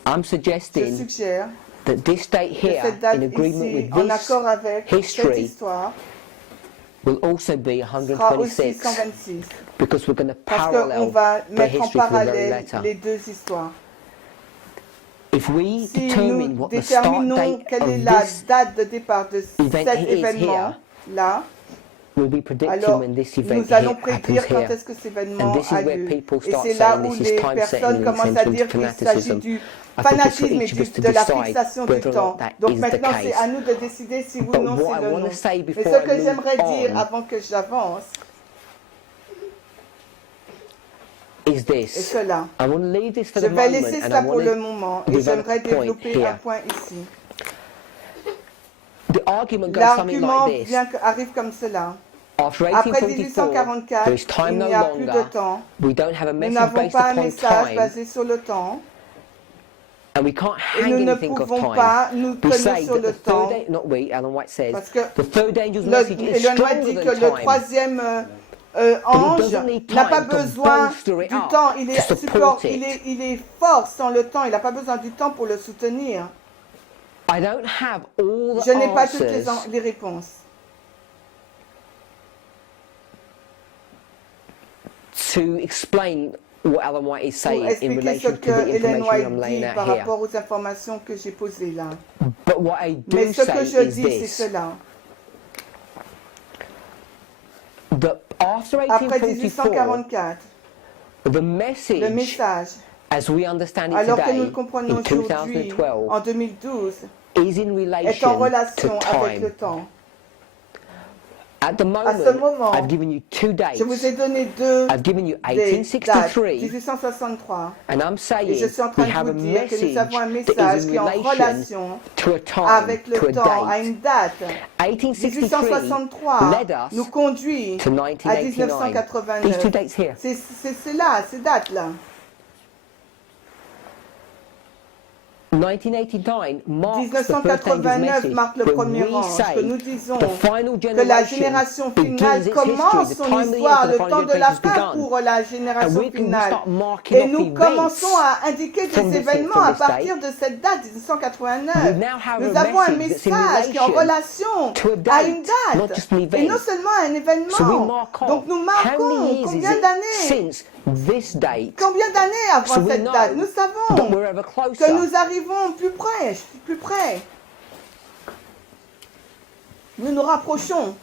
I'm je suggesting suggère that this date que here, cette date in agreement ici, with en this accord avec cette history, histoire, will also be sera aussi 126, 126. because we're going to Parce qu'on parallel va the mettre en history to the very parallèle letter. les deux histoires. If we Si determine nous what the start déterminons date quelle est of la this date de départ de event cet is événement-là, we'll be predicting alors when this event nous allons happens prédire quand here. est-ce que cet événement And this a is where lieu. people Et start c'est là saying où this is les time personnes setting commencent and à it's dire into qu'il s'agit fanaticism. du I think it's for fanatisme et each of us to de la decide fixation du whether or temps. not that Donc is the maintenant, c'est case. à nous de décider si oui ou But non what c'est I le want nom. to say Mais before ce que I j'aimerais move dire on avant que j'avance, is est this. cela. I want to leave this for Je the vais moment laisser and I cela pour want le to moment et develop j'aimerais a point développer here. un point ici. The argument goes something L'argument like this. arrive comme cela. After Après 1844, there is 1844, time il no n'y a plus de longer. temps. We don't have a Nous message n'avons based pas un upon message time, basé sur le temps and we can't et hang nous ne anything of pouvons time. pas nous We tenir say sur that le the third temps not we, Ellen White says, parce que the third angel's message is Ellen White stronger dit than que le time. troisième ange doesn't need n'a pas time to besoin bolster it du up, temps, il to est, support it. il est fort sans le temps, il n'a pas besoin du temps pour le soutenir. I don't have all the Je n'ai pas toutes answers les réponses to explain what Ellen White is pour saying in expliquer ce relation que to the Ellen information White I'm dit laying out par here. rapport aux informations que j'ai posées là. But what I do Mais ce que say je is dis, c'est this, cela. that after Après 1844, 1844, the le message, message, as we understand it alors que nous today, le comprenons in aujourd'hui, 2012, en 2012, is in est en relation relation to avec le time. temps. At the ce moment, moment, I've given you two dates. Je vous ai donné deux I've given you dates, 1863, 1863, and I'm et saying je suis en we train de have vous a dire que nous message avons un that message is qui est in en relation relation to a time, avec to le a temps, à date. une date. 1863 1863 led us nous conduit to à 1989. These two 1989. dates here. C'est là, ces dates-là. 1989 marks the first angel's 1989 message, marque le where premier we ange, say que nous disons the final que la generation génération begins finale its commence history, the son time of the histoire, end le for the temps final de la generation has fin begun. pour la And génération we can finale. start marking Et off nous events commençons à indiquer from des this- événements from à this partir date. de cette date, 1989. We now have Nous a avons un message that's in message qui est en relation to a date, à une not date, just an event. et non seulement à un So we événement. mark off Donc nous how marquons many years is combien it d'années, since this date, combien d'années avant so we cette know date. Nous that savons we're ever que closer. nous arrivons plus près, plus près. Nous nous rapprochons.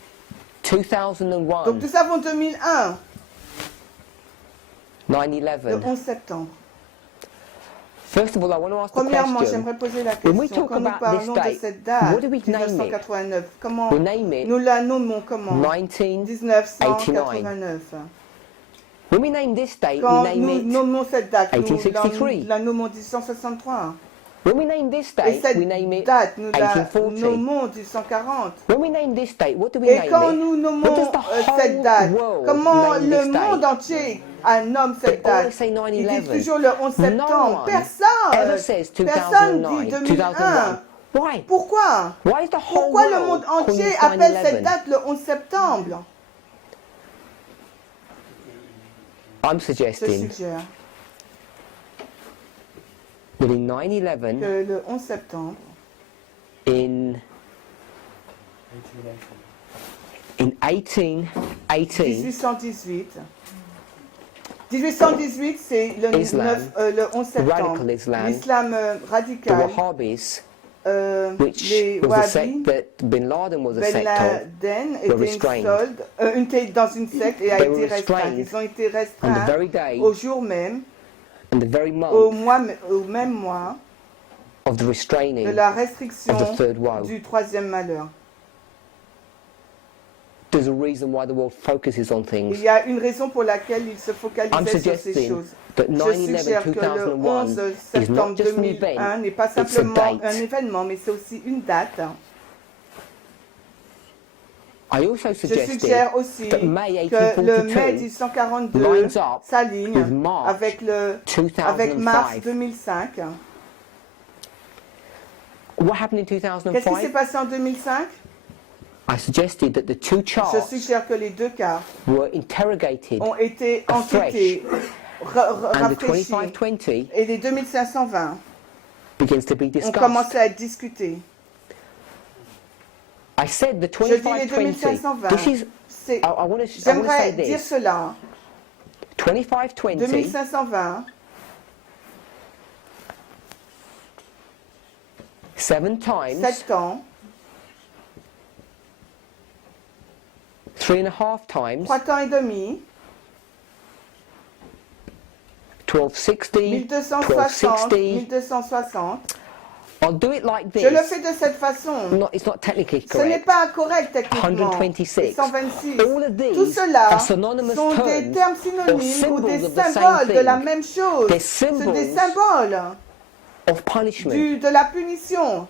2001, Donc nous avons 2001, 9/11. le 11 septembre. First of all, I want to ask the Premièrement, question. j'aimerais poser la When we question. talk Quand nous about parlons this de date, cette date, what do we name it? 1989, comment We name it nous la nommons comment 1989. When we name this date, Quand we nous name it. nommons cette date, nous 1863. la nommons 1863. When we name this Et date, cette we name it date, nous la 1840. nommons 1840. When we name this date, what do we Et name quand it? nous What nommons does the cette whole date, world comment name le this monde date? entier nomme cette They always date? say Ils 9/11. disent toujours le 11 No septembre. one ever says Personne 2009, dit 2001. 2001. Why? Pourquoi? Why is the whole Pourquoi le world monde entier calling it appelle 9/11? cette date le 11 septembre? I'm Je suggesting suggère that in 9/11, que le 11 septembre, in 1880. 1818, 1818, c'est le, Islam, le 11 septembre. radical Islam, L'islam the radical, Wahhabis, which les was a Wahhabis, sect that Bin Laden was a Ben sect of, Laden were était restrained. dans une secte et a They été were restreint. restrained Ils ont été on the restreints very day au jour même, and the very month au même mois of the restraining de la restriction of the third woe. du troisième malheur. There's a reason why the world focuses on Il things. y a une raison pour laquelle il se I'm focalisait sur ces suggesting choses. that Je 9/11 suggère que le 2001 11 is not septembre just an 2001 event, n'est pas it's a simplement date. un événement, mais c'est aussi une date. I also Je suggested suggère aussi that May que le mai 1842 1842 lines up s'aligne with March avec mars 2005. 2005. What happened in Qu'est-ce qui s'est 2005? passé en 2005? I suggested that the two Je charts suggère que les deux cartes were interrogated ont été afresh, enquêtées, and the rafraîchies, 2520 et les 2520 begins to be ont discussed. commencé à être discutées. I said the Je dis les 2520. This is. 2520. I want to say J'aimerais dire this. cela. 2520. 2520. 7 times. 7 ans. 3.5 times. 3 temps et demi. 1260. 1260. 1260. 1260. I'll do it like this. Je le fais de cette façon. It's not technically Ce n'est correct. pas correct techniquement. 126. 126. All of these Tout cela are synonymous sont des termes terms or synonymes ou des symbols of the same symboles de la thing. même chose. They're C'est des symbols symboles of punishment. de la punition.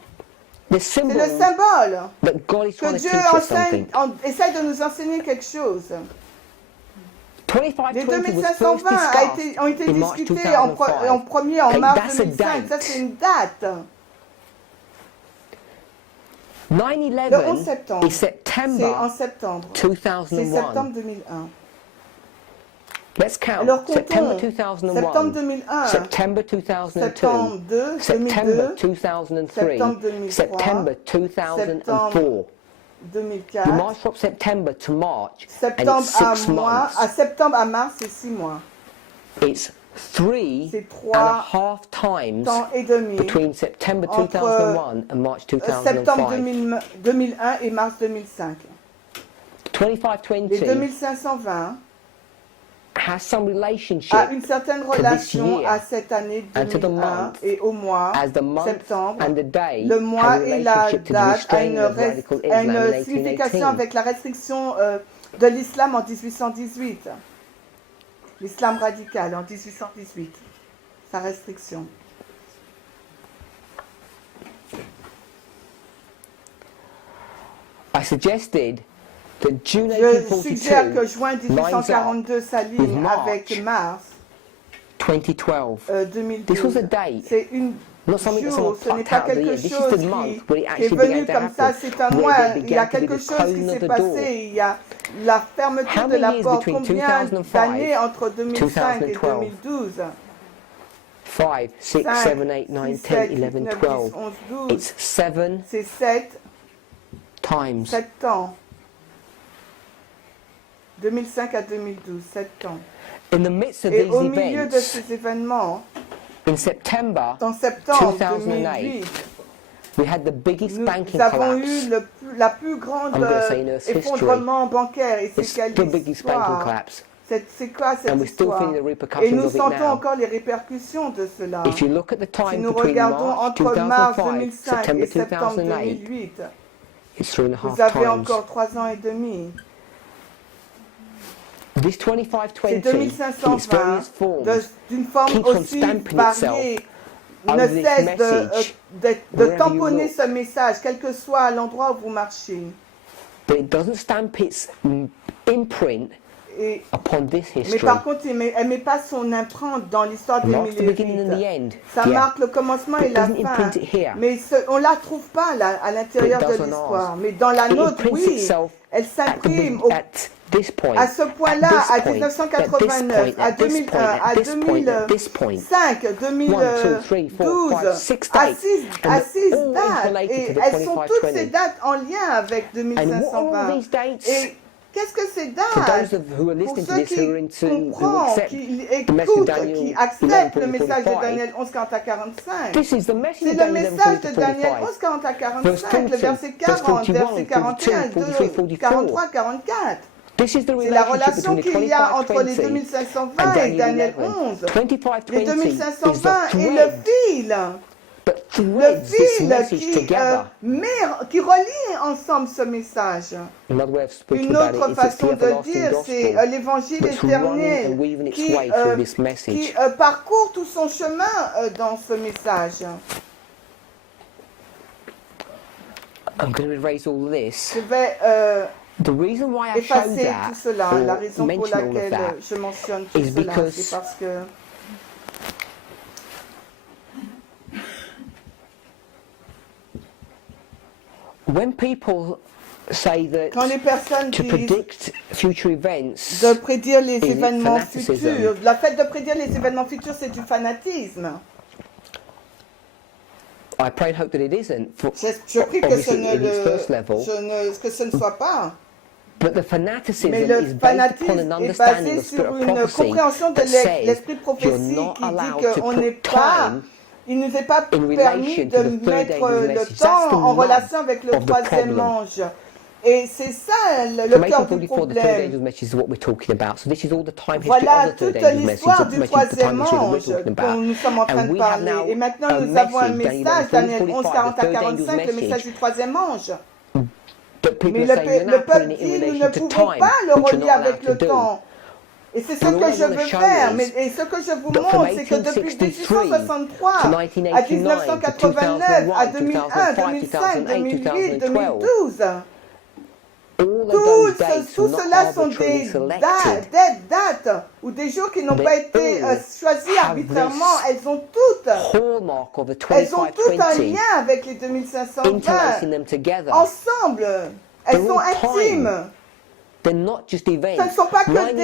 The C'est le symbols symbole that God is que trying to Dieu teach us something. essaye de nous enseigner quelque chose. Les 2520 was first 2520 discussed ont été in March discutés en 2005. premier en Okay, mars that's a 2005. Ça, date. c'est une date. 9/11 Le 11 septembre. is C'est en September septembre. C'est 2001. septembre 2001. Let's count. Alors September comptons. 2001. Septembre 2001. September 2002. Septembre 2, September 2002. 2003. Septembre 2003. September 2004. You 2004. march from September to March, and Septembre it's 6 months. à septembre à mars, c'est 6 mois. It's 3 C'est and a 3 half times temps et demi. between September Entre 2001 and March Septembre 2005. 2001 et mars 2005. Les 2520 2520 has some relationship a une certaine relation year à cette année and to the 2001 month, et au mois as the month septembre. and the day Le have mois a et la relationship to the date a restraining of radical a Islam in une signification 1818. avec la restriction de l'islam en 1818. L'islam radical en 1818. Sa restriction. I suggested that June Je suggère que 1842 juin 1842 s'aligne avec mars 2012. 2012. This was a date. C'est une Not something that jour, someone ce n'est plucked pas out of the quelque year. This is chose the month where it qui est actually venu began to comme ça, happen. c'est un Where mois, there il y a began to be quelque the chose qui closing of s'est the door. passé, il y a la fermeture How de la many years porte. between Combien 2005 d'années entre 2005 et 2012? 2012? 5, 6, 5, 7, 8, 9, 6, 10, 7, 11, 9, 10, 12. 11, 12. It's 7 C'est 7 times. ans. 2005 à 2012, 7 ans. In the midst of Et these au milieu de events, ces événements, in September en septembre 2008, 2008, we had the biggest banking nous avons collapse. eu la plus grande I'm gonna say in Earth's effondrement bancaire. Et c'est It's quelle the biggest banking histoire? collapse. C'est quoi cette And we're still histoire? feeling the Et repercussions nous of it sentons now. encore les répercussions de cela. If you look at the Si time nous between regardons March entre mars 2005, 2005 September et septembre 2008, 2008, it's 3.5 vous avez times. encore 3 ans et demi. This C'est 2520, in its 2520 various forms, d'une forme keeps on aussi stamping variée, itself ne over this cesse message de wherever you tamponner look. ce message, quel que soit l'endroit où vous marchez. but it doesn't stamp its imprint Et, upon this mais history. par contre, elle ne met pas son empreinte dans l'histoire It des marks the beginning and the millésites. end. Ça Yeah. marque le commencement But et it la doesn't fin. imprint it here. Mais on ne la trouve pas là, à l'intérieur But de it does on l'histoire. ours. Mais dans la It nôtre, imprints oui, itself elle s'imprime au at this point, à ce point-là, at à this point, 1989, à at this 2001, point, à at this point, at this point. 2005, 1, 2, 3, 4, 5, 6 à dates, 6 and they're all dates. interrelated Et to the elles sont toutes ces 2520. dates en lien avec And what are all 2520. these dates? Et qu'est-ce que ces For dates? those who are Pour listening to ceux this, who are qui into, who comprennent, accept qui the message of écoutent, Daniel qui 11, acceptent le 40, message de 45, Daniel 11, 40 à 45. this is the message C'est of le Daniel 11, message 40 de to Daniel 45. 11, 40 à Verse 45, le 40, verset verse 40, 41, verset 41, 42, 43, 43, 44. This is the C'est la relationship relation between the qu'il y a entre les 2520 2520 and et Daniel Daniel 11. 11. Les 2520 is 2520 the est le thread fil, that le threads this fil message qui, together. qui relie ensemble ce message. Another way of speaking Une about autre it is it's the façon de everlasting dire, c'est gospel l'évangile that's running and éternel weaving its qui, way through this message. qui parcourt tout son chemin dans ce message. I'm going to erase all this. Je vais The reason why I showed effacer that, tout cela. La or raison pour mention all of laquelle that, je mentionne tout is cela, because c'est parce que when people quand les personnes disent de prédire les événements futurs, le fait de prédire les événements futurs, c'est du fanatisme. I pray and hope that it isn't. Je prie que ce ne soit pas. But the fanaticism Mais le is based upon fanatisme an est understanding basé of spirit sur of une prophecy compréhension de that says l'esprit de you're prophétie not qui dit allowed to qu'on n'est put pas, time il ne nous est pas in permis relation de to the third mettre angel's le message. That's the temps en nub relation avec le of the troisième problem. ange. Et c'est ça From le cœur April du 44, the third problème. angel's message is what we're talking about. So this is all the time history Voilà of the toute third angel's l'histoire message, du the time troisième history that we're ange talking dont about. nous sommes en train And de we have parler. now Et maintenant, a nous avons un message, message, Daniel 11, 11:45, 40 the à third 45, angel's le message message. du troisième ange. But people Mais are saying you're le now peuple putting it in dit, nous ne relation to pouvons time, pas le which you're relier not avec allowed to le do. temps. Et c'est ce And que all I je want to veux show faire. is Et ce que je vous that from montre, c'est que depuis 1863 to à 1989, à 2001, 2005, 2008, 2012, tout cela sont des dates ou des jours qui n'ont pas été choisis arbitrairement. Elles ont toutes un lien avec les 2520 ensemble. Elles sont intimes. Ce ne sont pas que des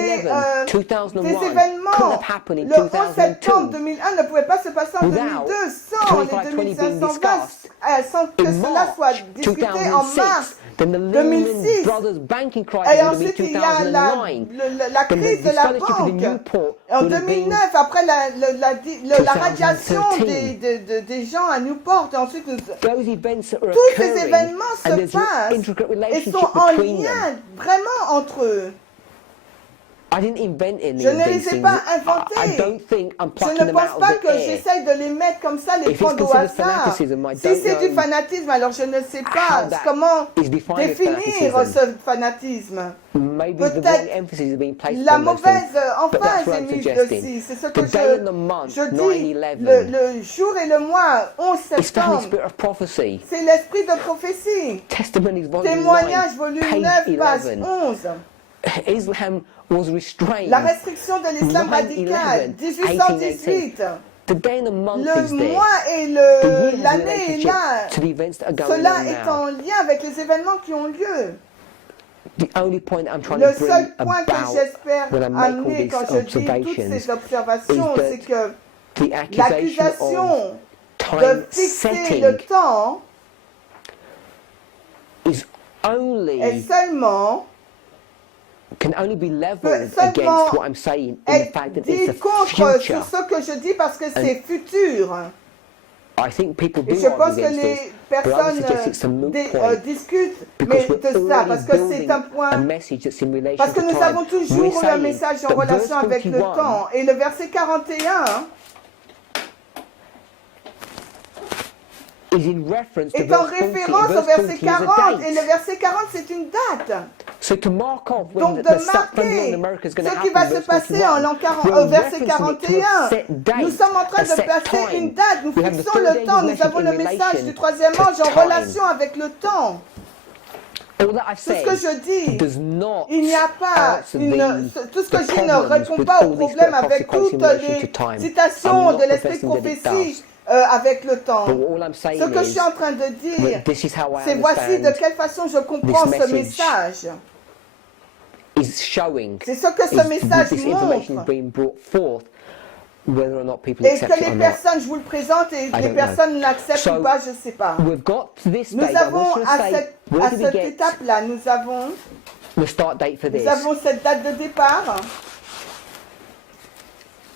événements. Le 11 septembre 2001 ne pouvait pas se passer en 2002 sans les 2520, sans que cela soit discuté en mars 2006. Et ensuite, il y a la crise de la banque. En 2009, après la radiation des gens à Newport, et ensuite, tous ces événements se passent et sont en lien vraiment entre eux. Je ne les ai pas inventés. Je ne pense pas que j'essaye de les mettre comme ça, les prendre au hasard. Si c'est du fanatisme, alors je ne sais pas comment définir ce fanatisme. Peut-être la mauvaise emphase est mise dessus. C'est ce que je dis. Le jour et le mois, 11 septembre, c'est l'esprit de prophétie. Témoignage, volume 9, page 11. La restriction de l'islam radical, 1818. Le mois et l'année est là. Cela est en lien avec les événements qui ont lieu. Le seul point que j'espère amener quand je dis toutes ces observations, c'est que l'accusation de fixer le temps est seulement dit contre sur ce que je dis parce que c'est futur. Et je pense que les personnes discutent de ça parce que c'est un point, parce que nous avons toujours un message en relation avec le temps. Et le verset 41 est en référence au verset 40, et le verset 40 c'est une date. Donc de marquer ce qui va se passer en l'an 40, au verset 41, nous sommes en train de passer une date, nous fixons le temps, nous avons le message du troisième ange en relation avec le temps. C'est ce que je dis. Il n'y a pas tout ce que je dis ne répond pas au problème avec toutes les citations de l'esprit de prophétie avec le temps. Ce que je suis en train de dire, c'est voici de quelle façon je comprends ce message. C'est ce que ce message montre. Et que les personnes, je vous le présente, et les personnes l'acceptent ou pas, je ne sais pas. Nous avons à cette étape-là, nous avons cette date de départ.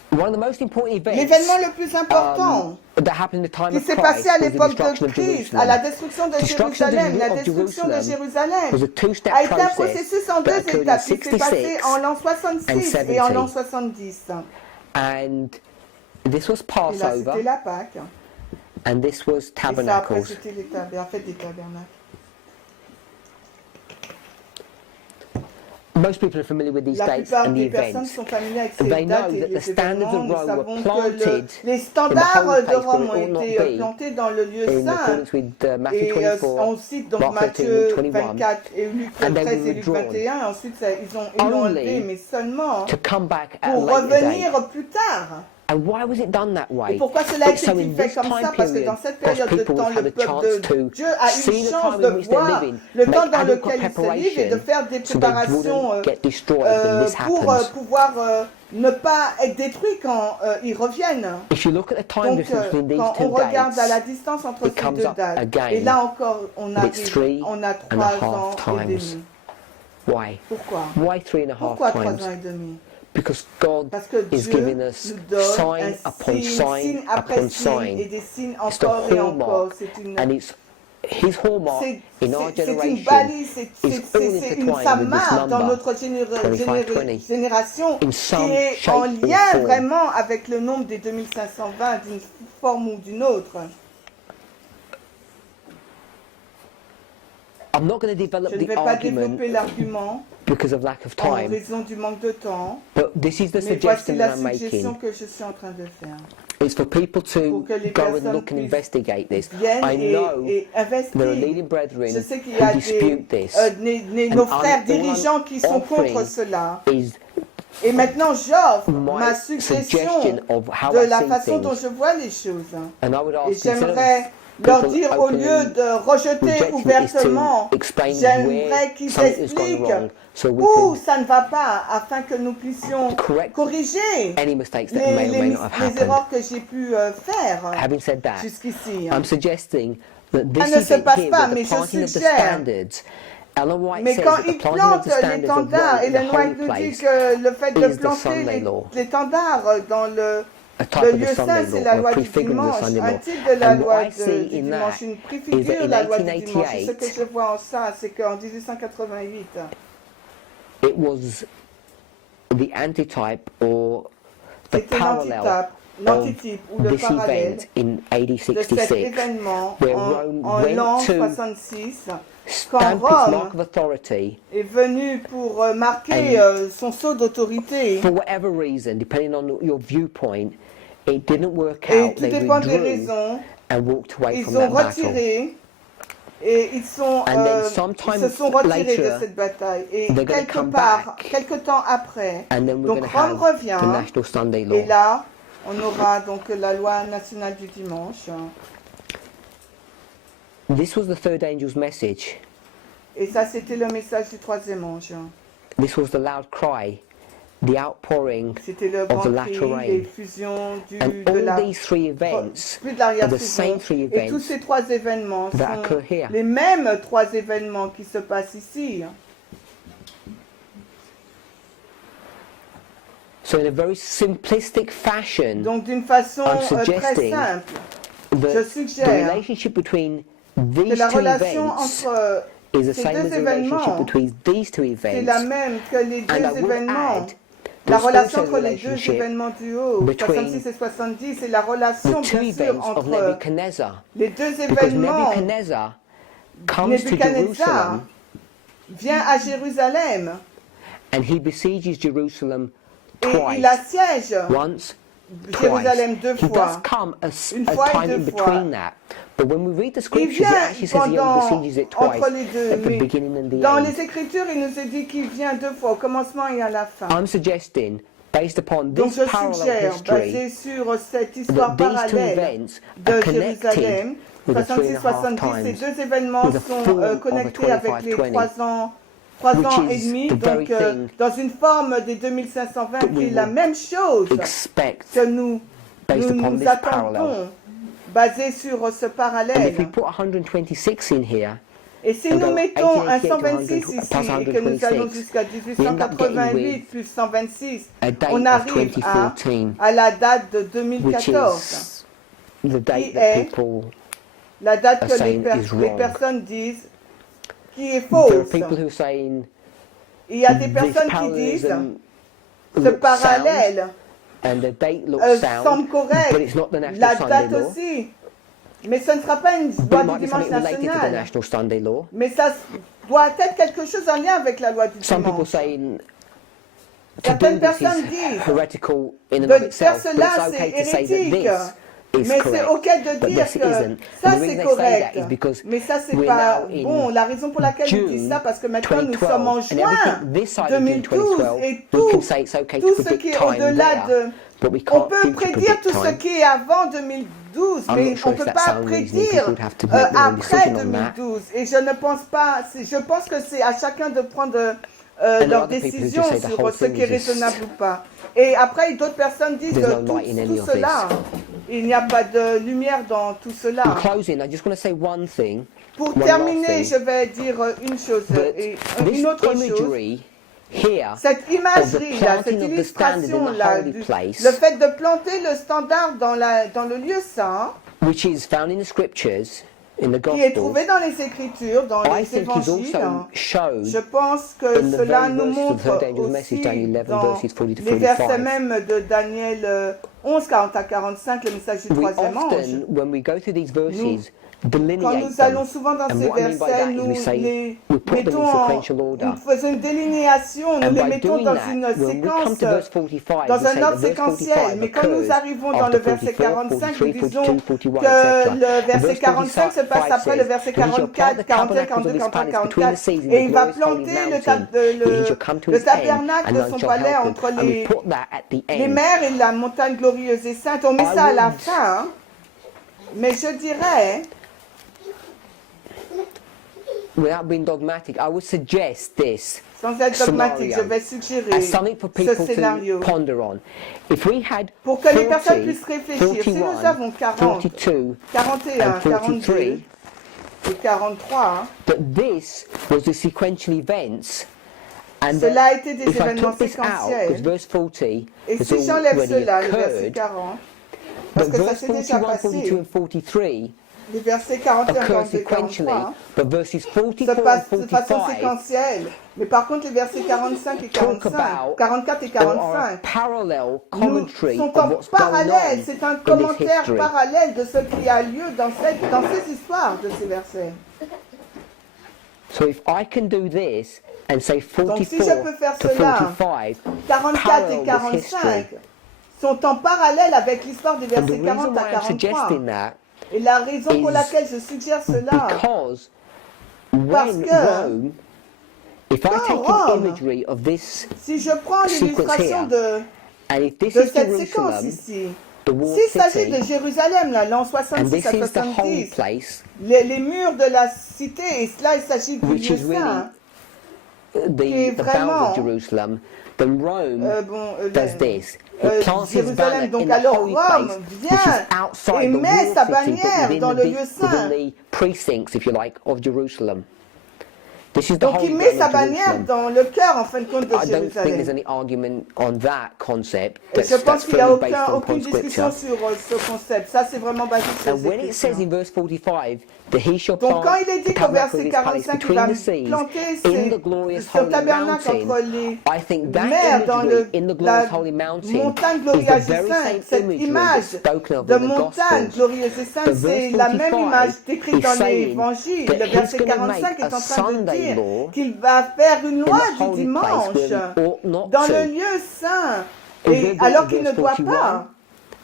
L'événement le plus important qui s'est passé à l'époque de Christ, à la destruction de Jérusalem. La destruction de Jérusalem a été un processus en deux étapes qui s'est passé en l'an 66 et en l'an 70. And this was Passover. Et là, c'était la Pâque. And this was Tabernacles. Et ça, après, c'était la fête des tabernacles. Most people are familiar with these dates and the events. They know that the standards of Rome were planted les standards de Rome ont été plantés dans le lieu saint. Et on cite donc Matthieu 24 et Luc 13 et Luc 21. Ensuite, ils l'ont enlevé, mais seulement pour revenir plus tard. And why was it done that way? Et pourquoi cela a été fait comme ça? Parce que dans cette période de temps, le peuple de Dieu a une chance de voir le temps dans lequel il se livre et de faire des préparations pour pouvoir ne pas être détruits quand ils reviennent. Donc, quand on regarde à la distance entre ces deux dates, et là encore, on a 3 ans et demi. Why? Pourquoi? Why 3.5 Pourquoi 3 times? ans et demi? Because God is giving us sign upon sign upon sign. Et des signes encore et encore. And it's His hallmark in our generation c'est sa marque dans notre génération qui est en lien vraiment avec le nombre des 2520 d'une forme ou d'une autre. I'm not going to develop Je ne vais pas développer l'argument because of lack of en time. raison du manque de temps. But this is the Mais voici suggestion la that I'm suggestion making. que je suis en train de faire. It's for people to go and look and investigate this. I know there are leading brethren Je sais qu'il y who a dispute this. nos frères dirigeants qui sont contre cela. Et maintenant, j'offre ma suggestion de la façon dont je vois les choses. Et j'aimerais leur dire, au lieu de rejeter ouvertement, j'aimerais qu'ils expliquent où ça ne va pas, afin que nous puissions corriger les erreurs que j'ai pu faire jusqu'ici. Ça ne se passe pas, mais je suggère. Mais quand ils plantent l'étendard, Ellen White nous dit que le fait de planter l'étendard dans le lieu saint, c'est la loi du dimanche. Un type de la loi du dimanche, une préfigure de la loi du dimanche. Et ce que je vois en ça, c'est qu'en 1888, it was the antitype or the parallel l'antitype ou le this parallèle event in AD de cet 66, événement where Rome en went l'an to 66, quand stamp its mark of Rome authority est venu pour marquer son sceau d'autorité. for whatever reason, depending on your viewpoint. It didn't work Et out. tout They dépend des withdrew raisons. and walked away from Ils ont that battle. retiré et ils se sont retirés later, de cette bataille. Et they're gonna come back. quelque temps après, And then we're donc going to Rome have revient. the National Sunday Law. Et là, on aura donc la loi nationale du dimanche. This was the third angel's message. Et ça, c'était le message du troisième ange. This was the loud cry, the outpouring C'était le of grand the cri, latter rain. l'effusion And de all la these three events plus de are the l'arrière-fusion. same three Et tous events ces trois événements that sont occur here. les mêmes trois événements qui se passent ici. So in a very simplistic fashion, Donc d'une façon I'm très suggesting simple, je the suggère relationship between que these la two relation events entre is the ces same deux as the relationship événements, between these two c'est la events. même que les And I deux would événements. add La there's relation also entre a les deux relationship événements du haut, between 66 et 70, c'est la relation the two bien sûr events of entre Nebuchadnezzar. les deux Because événements. Nebuchadnezzar comes to Nebuchadnezzar Jerusalem vient à Jérusalem and he besieges Jerusalem et twice. il assiège Once, Jérusalem twice. deux He does fois. come Une a fois et time in deux between that. But when we read the Il scriptures, it vient actually says he only besieges it twice, entre les deux. at the Mais beginning and the dans end. les Écritures, il nous est dit qu'il vient deux fois, au commencement et à la fin. I'm suggesting, based upon Donc this je parallel suggère, basé history, sur cette histoire that these two parallèle events de are Jérusalem, connected with the 66-70, 3.5 ces times, deux événements with the sont form of connectés the avec les 25-20, 3 which ans et is demi, the very donc thing dans une forme des 2520 that qui we est la will même chose expect que nous based upon nous this parallel. attendons, basé sur ce And if we parallèle. put 126 in here, Et si and nous go mettons un 1888 126 to ici plus et que nous allons 126, jusqu'à we end up getting 1888 with plus 126, a date on of arrive 2014, à la date de which 2014. is the date Qui that est people La date are que saying is les wrong. personnes disent qui est There are fausse. people who are saying Il y a des this personnes qui disent parallelism ce looks sound parallèle and the date looks sound, semble correct, but it's not the la National Sunday date Law. aussi. Mais ce ne sera pas une But loi it might du be dimanche something related to the national. National Sunday Law. Mais ça doit être quelque chose en lien avec la loi du Some people dimanche. saying to do Certaines this personnes is disent heretical in and de of faire itself, but cela, it's okay c'est to say that hérétique. this is Mais c'est correct. ok de But dire this que isn't. ça And the c'est reason they say correct. that is because Mais ça c'est we're pas now in bon. La raison pour laquelle ils disent ça, parce que maintenant nous sommes en 2012, and juin everything this side of June 2012 2012, et we can say it's okay to tout ce qui predict est time au-delà there. but we On can't peut prédire tout ce qui est avant 2012, mais on ne peut pas prédire après 2012. Et je ne pense pas, je pense que c'est à chacun de prendre leur décision sur ce qui est raisonnable ou pas. Et après, d'autres personnes disent tout cela. Il n'y a pas de lumière dans tout cela. Pour terminer, je vais dire une chose et une autre chose. Cette imagerie-là, cette illustration-là, le fait de planter le standard dans le lieu saint, qui est trouvé dans les Écritures, dans les Évangiles, je pense que cela nous montre aussi dans les versets même de Daniel 11, 40 à 45, le message du troisième ange. Quand nous allons souvent dans ces versets, nous les mettons faisons une délinéation, nous les mettons dans une séquence, dans un ordre séquentiel. Mais quand nous arrivons dans le verset 45, nous disons que le verset 45 se passe après le verset 44, 41, 42, 43, 44. Et il va planter le tabernacle de son palais entre les mers et la montagne glorieuse et sainte. On met ça à la fin, hein. Mais je dirais... Without being dogmatic, I would suggest this sans être dogmatique, je vais suggérer ce scénario pour que les personnes puissent réfléchir. Si nous avons 40, 41, 42 et 43, cela a été des événements séquentiels. Et si j'enlève cela, le verset 40, parce que ça s'est déjà passé, les versets 41, 42, 43 se passent de façon séquentielle. Mais par contre, les versets 45 et 45, 44 et 45 sont en parallèle. C'est un commentaire parallèle de ce qui a lieu dans ces histoires de ces versets. Donc si je peux faire cela, 44 et 45 sont en parallèle avec l'histoire des versets 40 à 43. Et la raison pour laquelle je suggère cela, parce que dans Rome, si je prends l'illustration de cette séquence ici, s'il s'agit de Jérusalem, là, l'an 66 à 70, les murs de la cité, et là il s'agit du lieu saint, qui est vraiment... Jérusalem, donc alors Rome vient et met sa bannière dans le lieu saint. Donc il met sa bannière dans le cœur en fin de compte de Jérusalem. Et je pense qu'il n'y a aucune discussion sur ce concept. Ça c'est vraiment basé sur les Écritures. Donc quand il est dit qu'au verset 45, il va planter son tabernacle entre les mers dans la montagne glorieuse et sainte, cette image de montagne glorieuse et sainte, c'est la même image décrite dans l'Évangile. Le verset 45 est en train de dire qu'il va faire une loi du dimanche dans le lieu saint, et alors qu'il ne doit pas.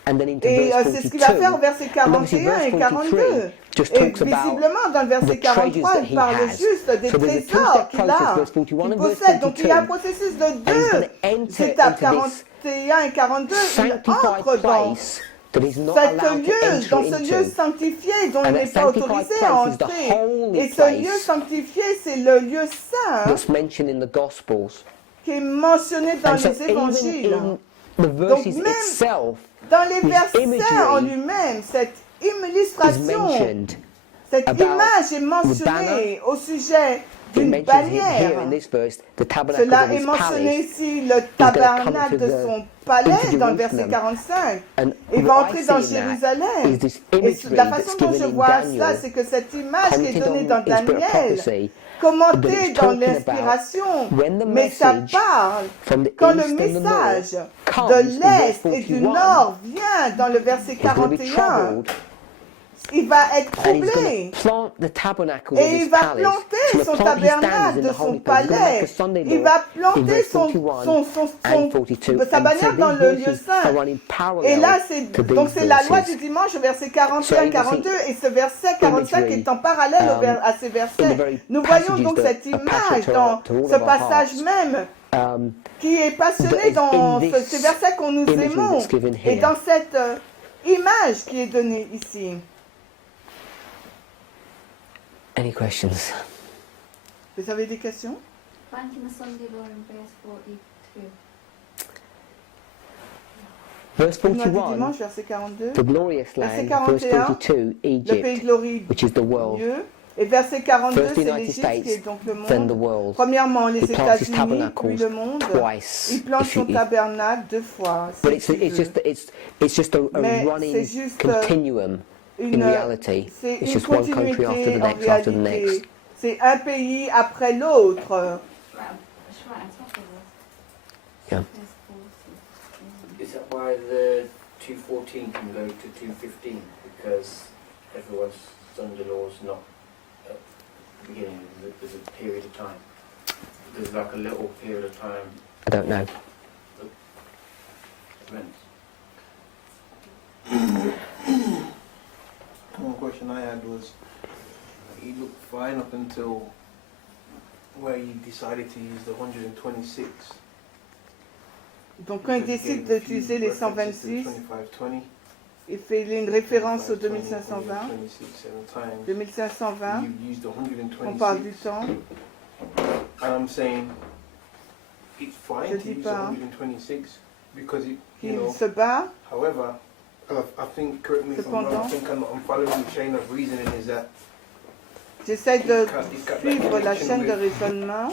Et c'est ce qu'il va faire au verset 41 et 42. Et visiblement, dans le verset 43, il parle juste des trésors qu'il possède. Donc il y a un processus de deux étapes, 41 et 42. Il entre dans ce lieu sanctifié dont il n'est pas autorisé à entrer. Et ce lieu sanctifié, c'est le lieu saint qui est mentionné dans les évangiles. Donc même dans les versets en lui-même, cette illustration, cette image est mentionnée au sujet d'une bannière. Cela est mentionné ici, le tabernacle de son palais dans le verset 45. Il va entrer dans Jérusalem. Et la façon dont je vois cela, c'est que cette image qui est donnée dans Daniel, commentée dans l'inspiration, mais ça parle quand le message de l'Est et du Nord vient dans le verset 41. Il va être troublé et il va planter son tabernacle de son palais. Il va planter sa bannière dans le lieu saint. Et là, c'est la loi du dimanche, verset 41-42, et ce verset 45 est en parallèle à ces versets. Nous voyons donc cette image dans ce passage même qui est passionné dans ces versets qu'on nous aimons et dans cette image qui est donnée ici. Any questions? Vous avez des questions? Verse 41, dimanche, verset 42. the glorious land, verse 42, Egypt, which is the world. Et verset 42, First the c'est United l'Égypte qui est States, donc le then the monde. world. Premièrement, les He plants his États-Unis, puis le monde. twice. Il plante son tabernacle 2 fois. But it's just a running continuum in reality. It's just one country after the next, after the next. C'est un pays après l'autre. Yeah. Is that why the 214 can go to 215? Because everyone's son-in-law is not at the beginning. There's a period of time. There's like a little period of time. I don't know. One question I had was, he looked fine up until where you decided to use the 126. Donc quand il décide d'utiliser les 126, il fait une référence au 2520. 2520, on parle du temps. Je dis pas qu'il se bat. Cependant, j'essaie de suivre la chaîne de raisonnement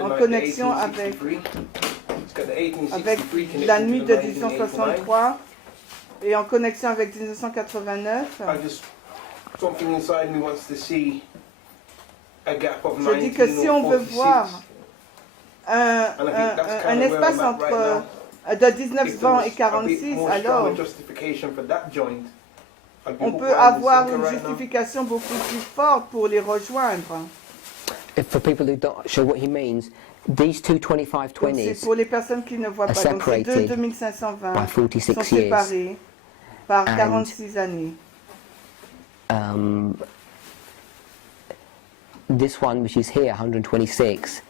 en connexion avec la nuit de 1863 et en connexion avec 1989. Je dis que si on veut voir un espace entre de 1920 et 46, alors on peut avoir une justification beaucoup plus forte pour les rejoindre. For people who don't sure what he means, these two 2520s pour les personnes qui ne voient pas, donc ces deux 2520 sont séparés par 46 années. This one, which is here, 126,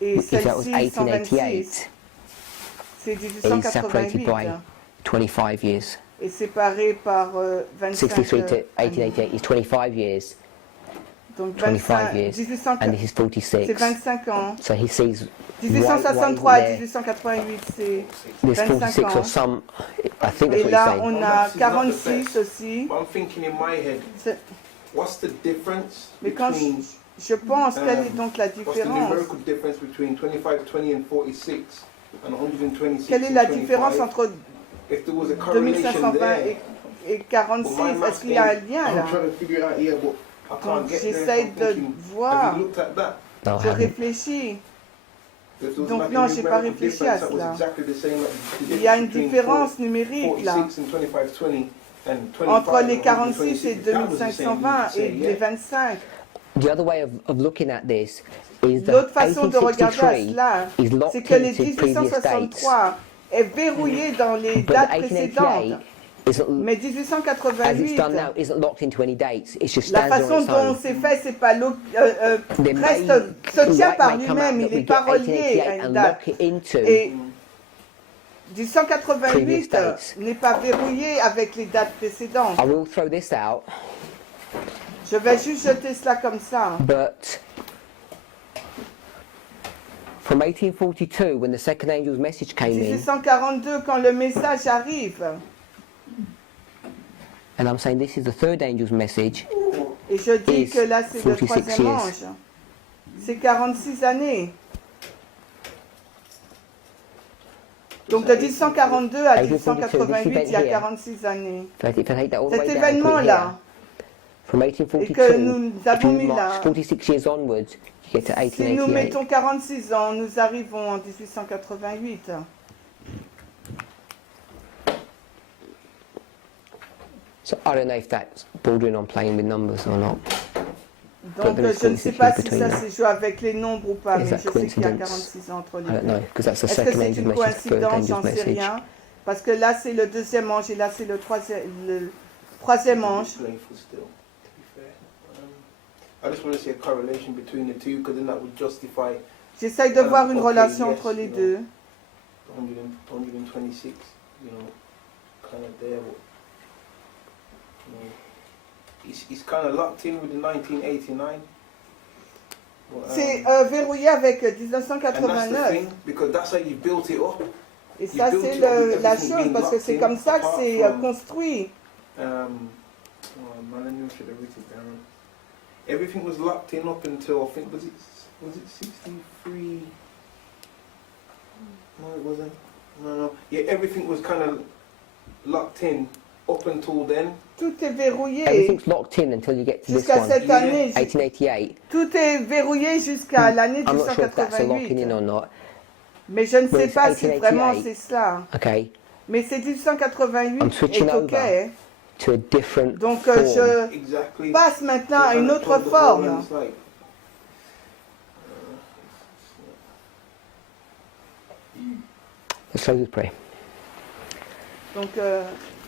if that was 1888, is separated by 25 years. Et séparé par 25 63 to 1888 is 25 years. Donc 25 years, and this is 46. C'est 25 ans. So he sees 1863 à 1888, c'est 25 ans. Or some, I think et là, on a 46 aussi. Mais quand je pense, quelle est donc la différence? Quelle est la différence entre 2520 et 46? Est-ce qu'il y a un lien là? Donc j'essaie de voir, je réfléchis. Donc non, je n'ai pas réfléchi à cela. Il y a une différence numérique là, entre les 46 et 2520 et les 25. L'autre façon de regarder à cela, c'est que les 1863 est verrouillé dans les dates précédentes. Mais 1888, la façon dont c'est fait, c'est pas se tient par lui-même, il n'est pas relié à une date. Et 1888 n'est pas verrouillé avec les dates précédentes. Je vais juste jeter cela comme ça. From 1842, when the second angel's message came in, 1842, quand le message arrive, and I'm saying this is the third angel's message, et je dis que là c'est le troisième ange, c'est 46 années. Donc de 1842 à 1888, il y a 46 années. Cet événement-là, et que nous avons mis là, 46 years onwards, you get to si nous 1888. mettons 46 ans, nous arrivons en 1888. So I don't know if that's bordering on playing with numbers or not. Donc je ne sais pas si ça se joue avec les nombres ou pas, mais je sais qu'il y a 46 ans entre les deux. Est-ce que c'est une coïncidence? J'en sais rien. Parce que là c'est le deuxième ange et là c'est le troisième ange. J'essaye de voir une relation entre les deux. 126, you know, kind of there. You know, he's kind of locked in with the 1989. C'est verrouillé avec And that's the 1989. thing, because that's how you built it up. Et ça, c'est la chose, parce que c'est comme ça que c'est construit. Man, should have written it down. Everything was locked in up until, I think, was it 63? No, it wasn't. No. Yeah, everything was kind of locked in up until then. Tout est verrouillé. Everything's locked in until you get to this Jusqu'à one. cette année. 1888. Tout est verrouillé jusqu'à l'année I'm not sure if that's a locking in 1888. or not. Mais je ne sais Well, pas it's si vraiment 1888. c'est cela. Okay. Mais c'est 1888 I'm switching est OK. over. To a different Donc form. je Exactly. passe maintenant à une autre forme. Let's close with prayer. Donc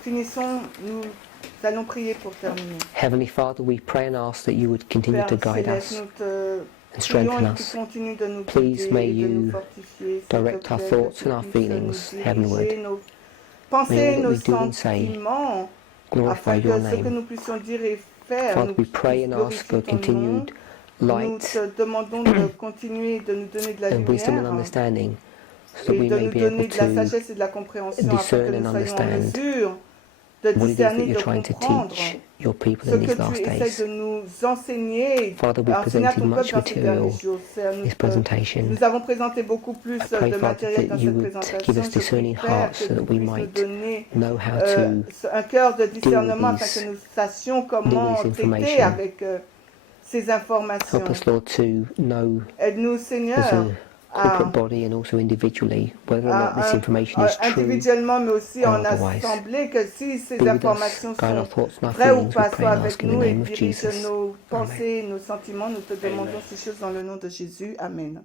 finissons, nous allons prier pour terminer. Heavenly Father, we pray and ask that you would continue Père to guide Céleste, us nous te and strengthen prions et us. tu continues de nous Please guider may et de nous you fortifier, s'il te direct our plaît, thoughts que tu and our puisses feelings nous diriger, heavenward. nos May pensées, all that nos we do and say sentiments, glorify afin que your ce que name. nous puissions dire et faire Father, nous we pray puisse and ask for glorifier ton nom. continued Nous light te demandons de continuer de nous donner de la and wisdom and lumière understanding so that et we de may nous be able donner de la to sagesse et de la compréhension afin discern que nous and soyons en understand mesure de what it is that discerner, you're de trying to comprendre teach your people ce in que these tu last essaies days. de nous enseigner, Father, we enseigner à presented ton much peuple dans ces derniers material jours. Seigneur, this presentation. nous avons présenté beaucoup plus I pray, de Father, matériel dans that you cette would présentation. give us Je prie, discerning Père, hearts que so tu that we puisses nous might donner know how to un cœur de deal discernement with afin que these, nous sachions comment this traiter information. avec ces informations. Help us, Lord, to know Aide-nous, as Seigneur, a corporate à body and also individually whether or not this information is true. individuellement, mais aussi en otherwise. assemblée, que si ces Be with us, informations guide our sont thoughts and our vraies ou feelings, we pas, pray soient and avec ask in the nous et name of dirige Jesus. nos Amen. pensées, nos sentiments. Nous te demandons ces choses dans le nom de Jésus. Amen.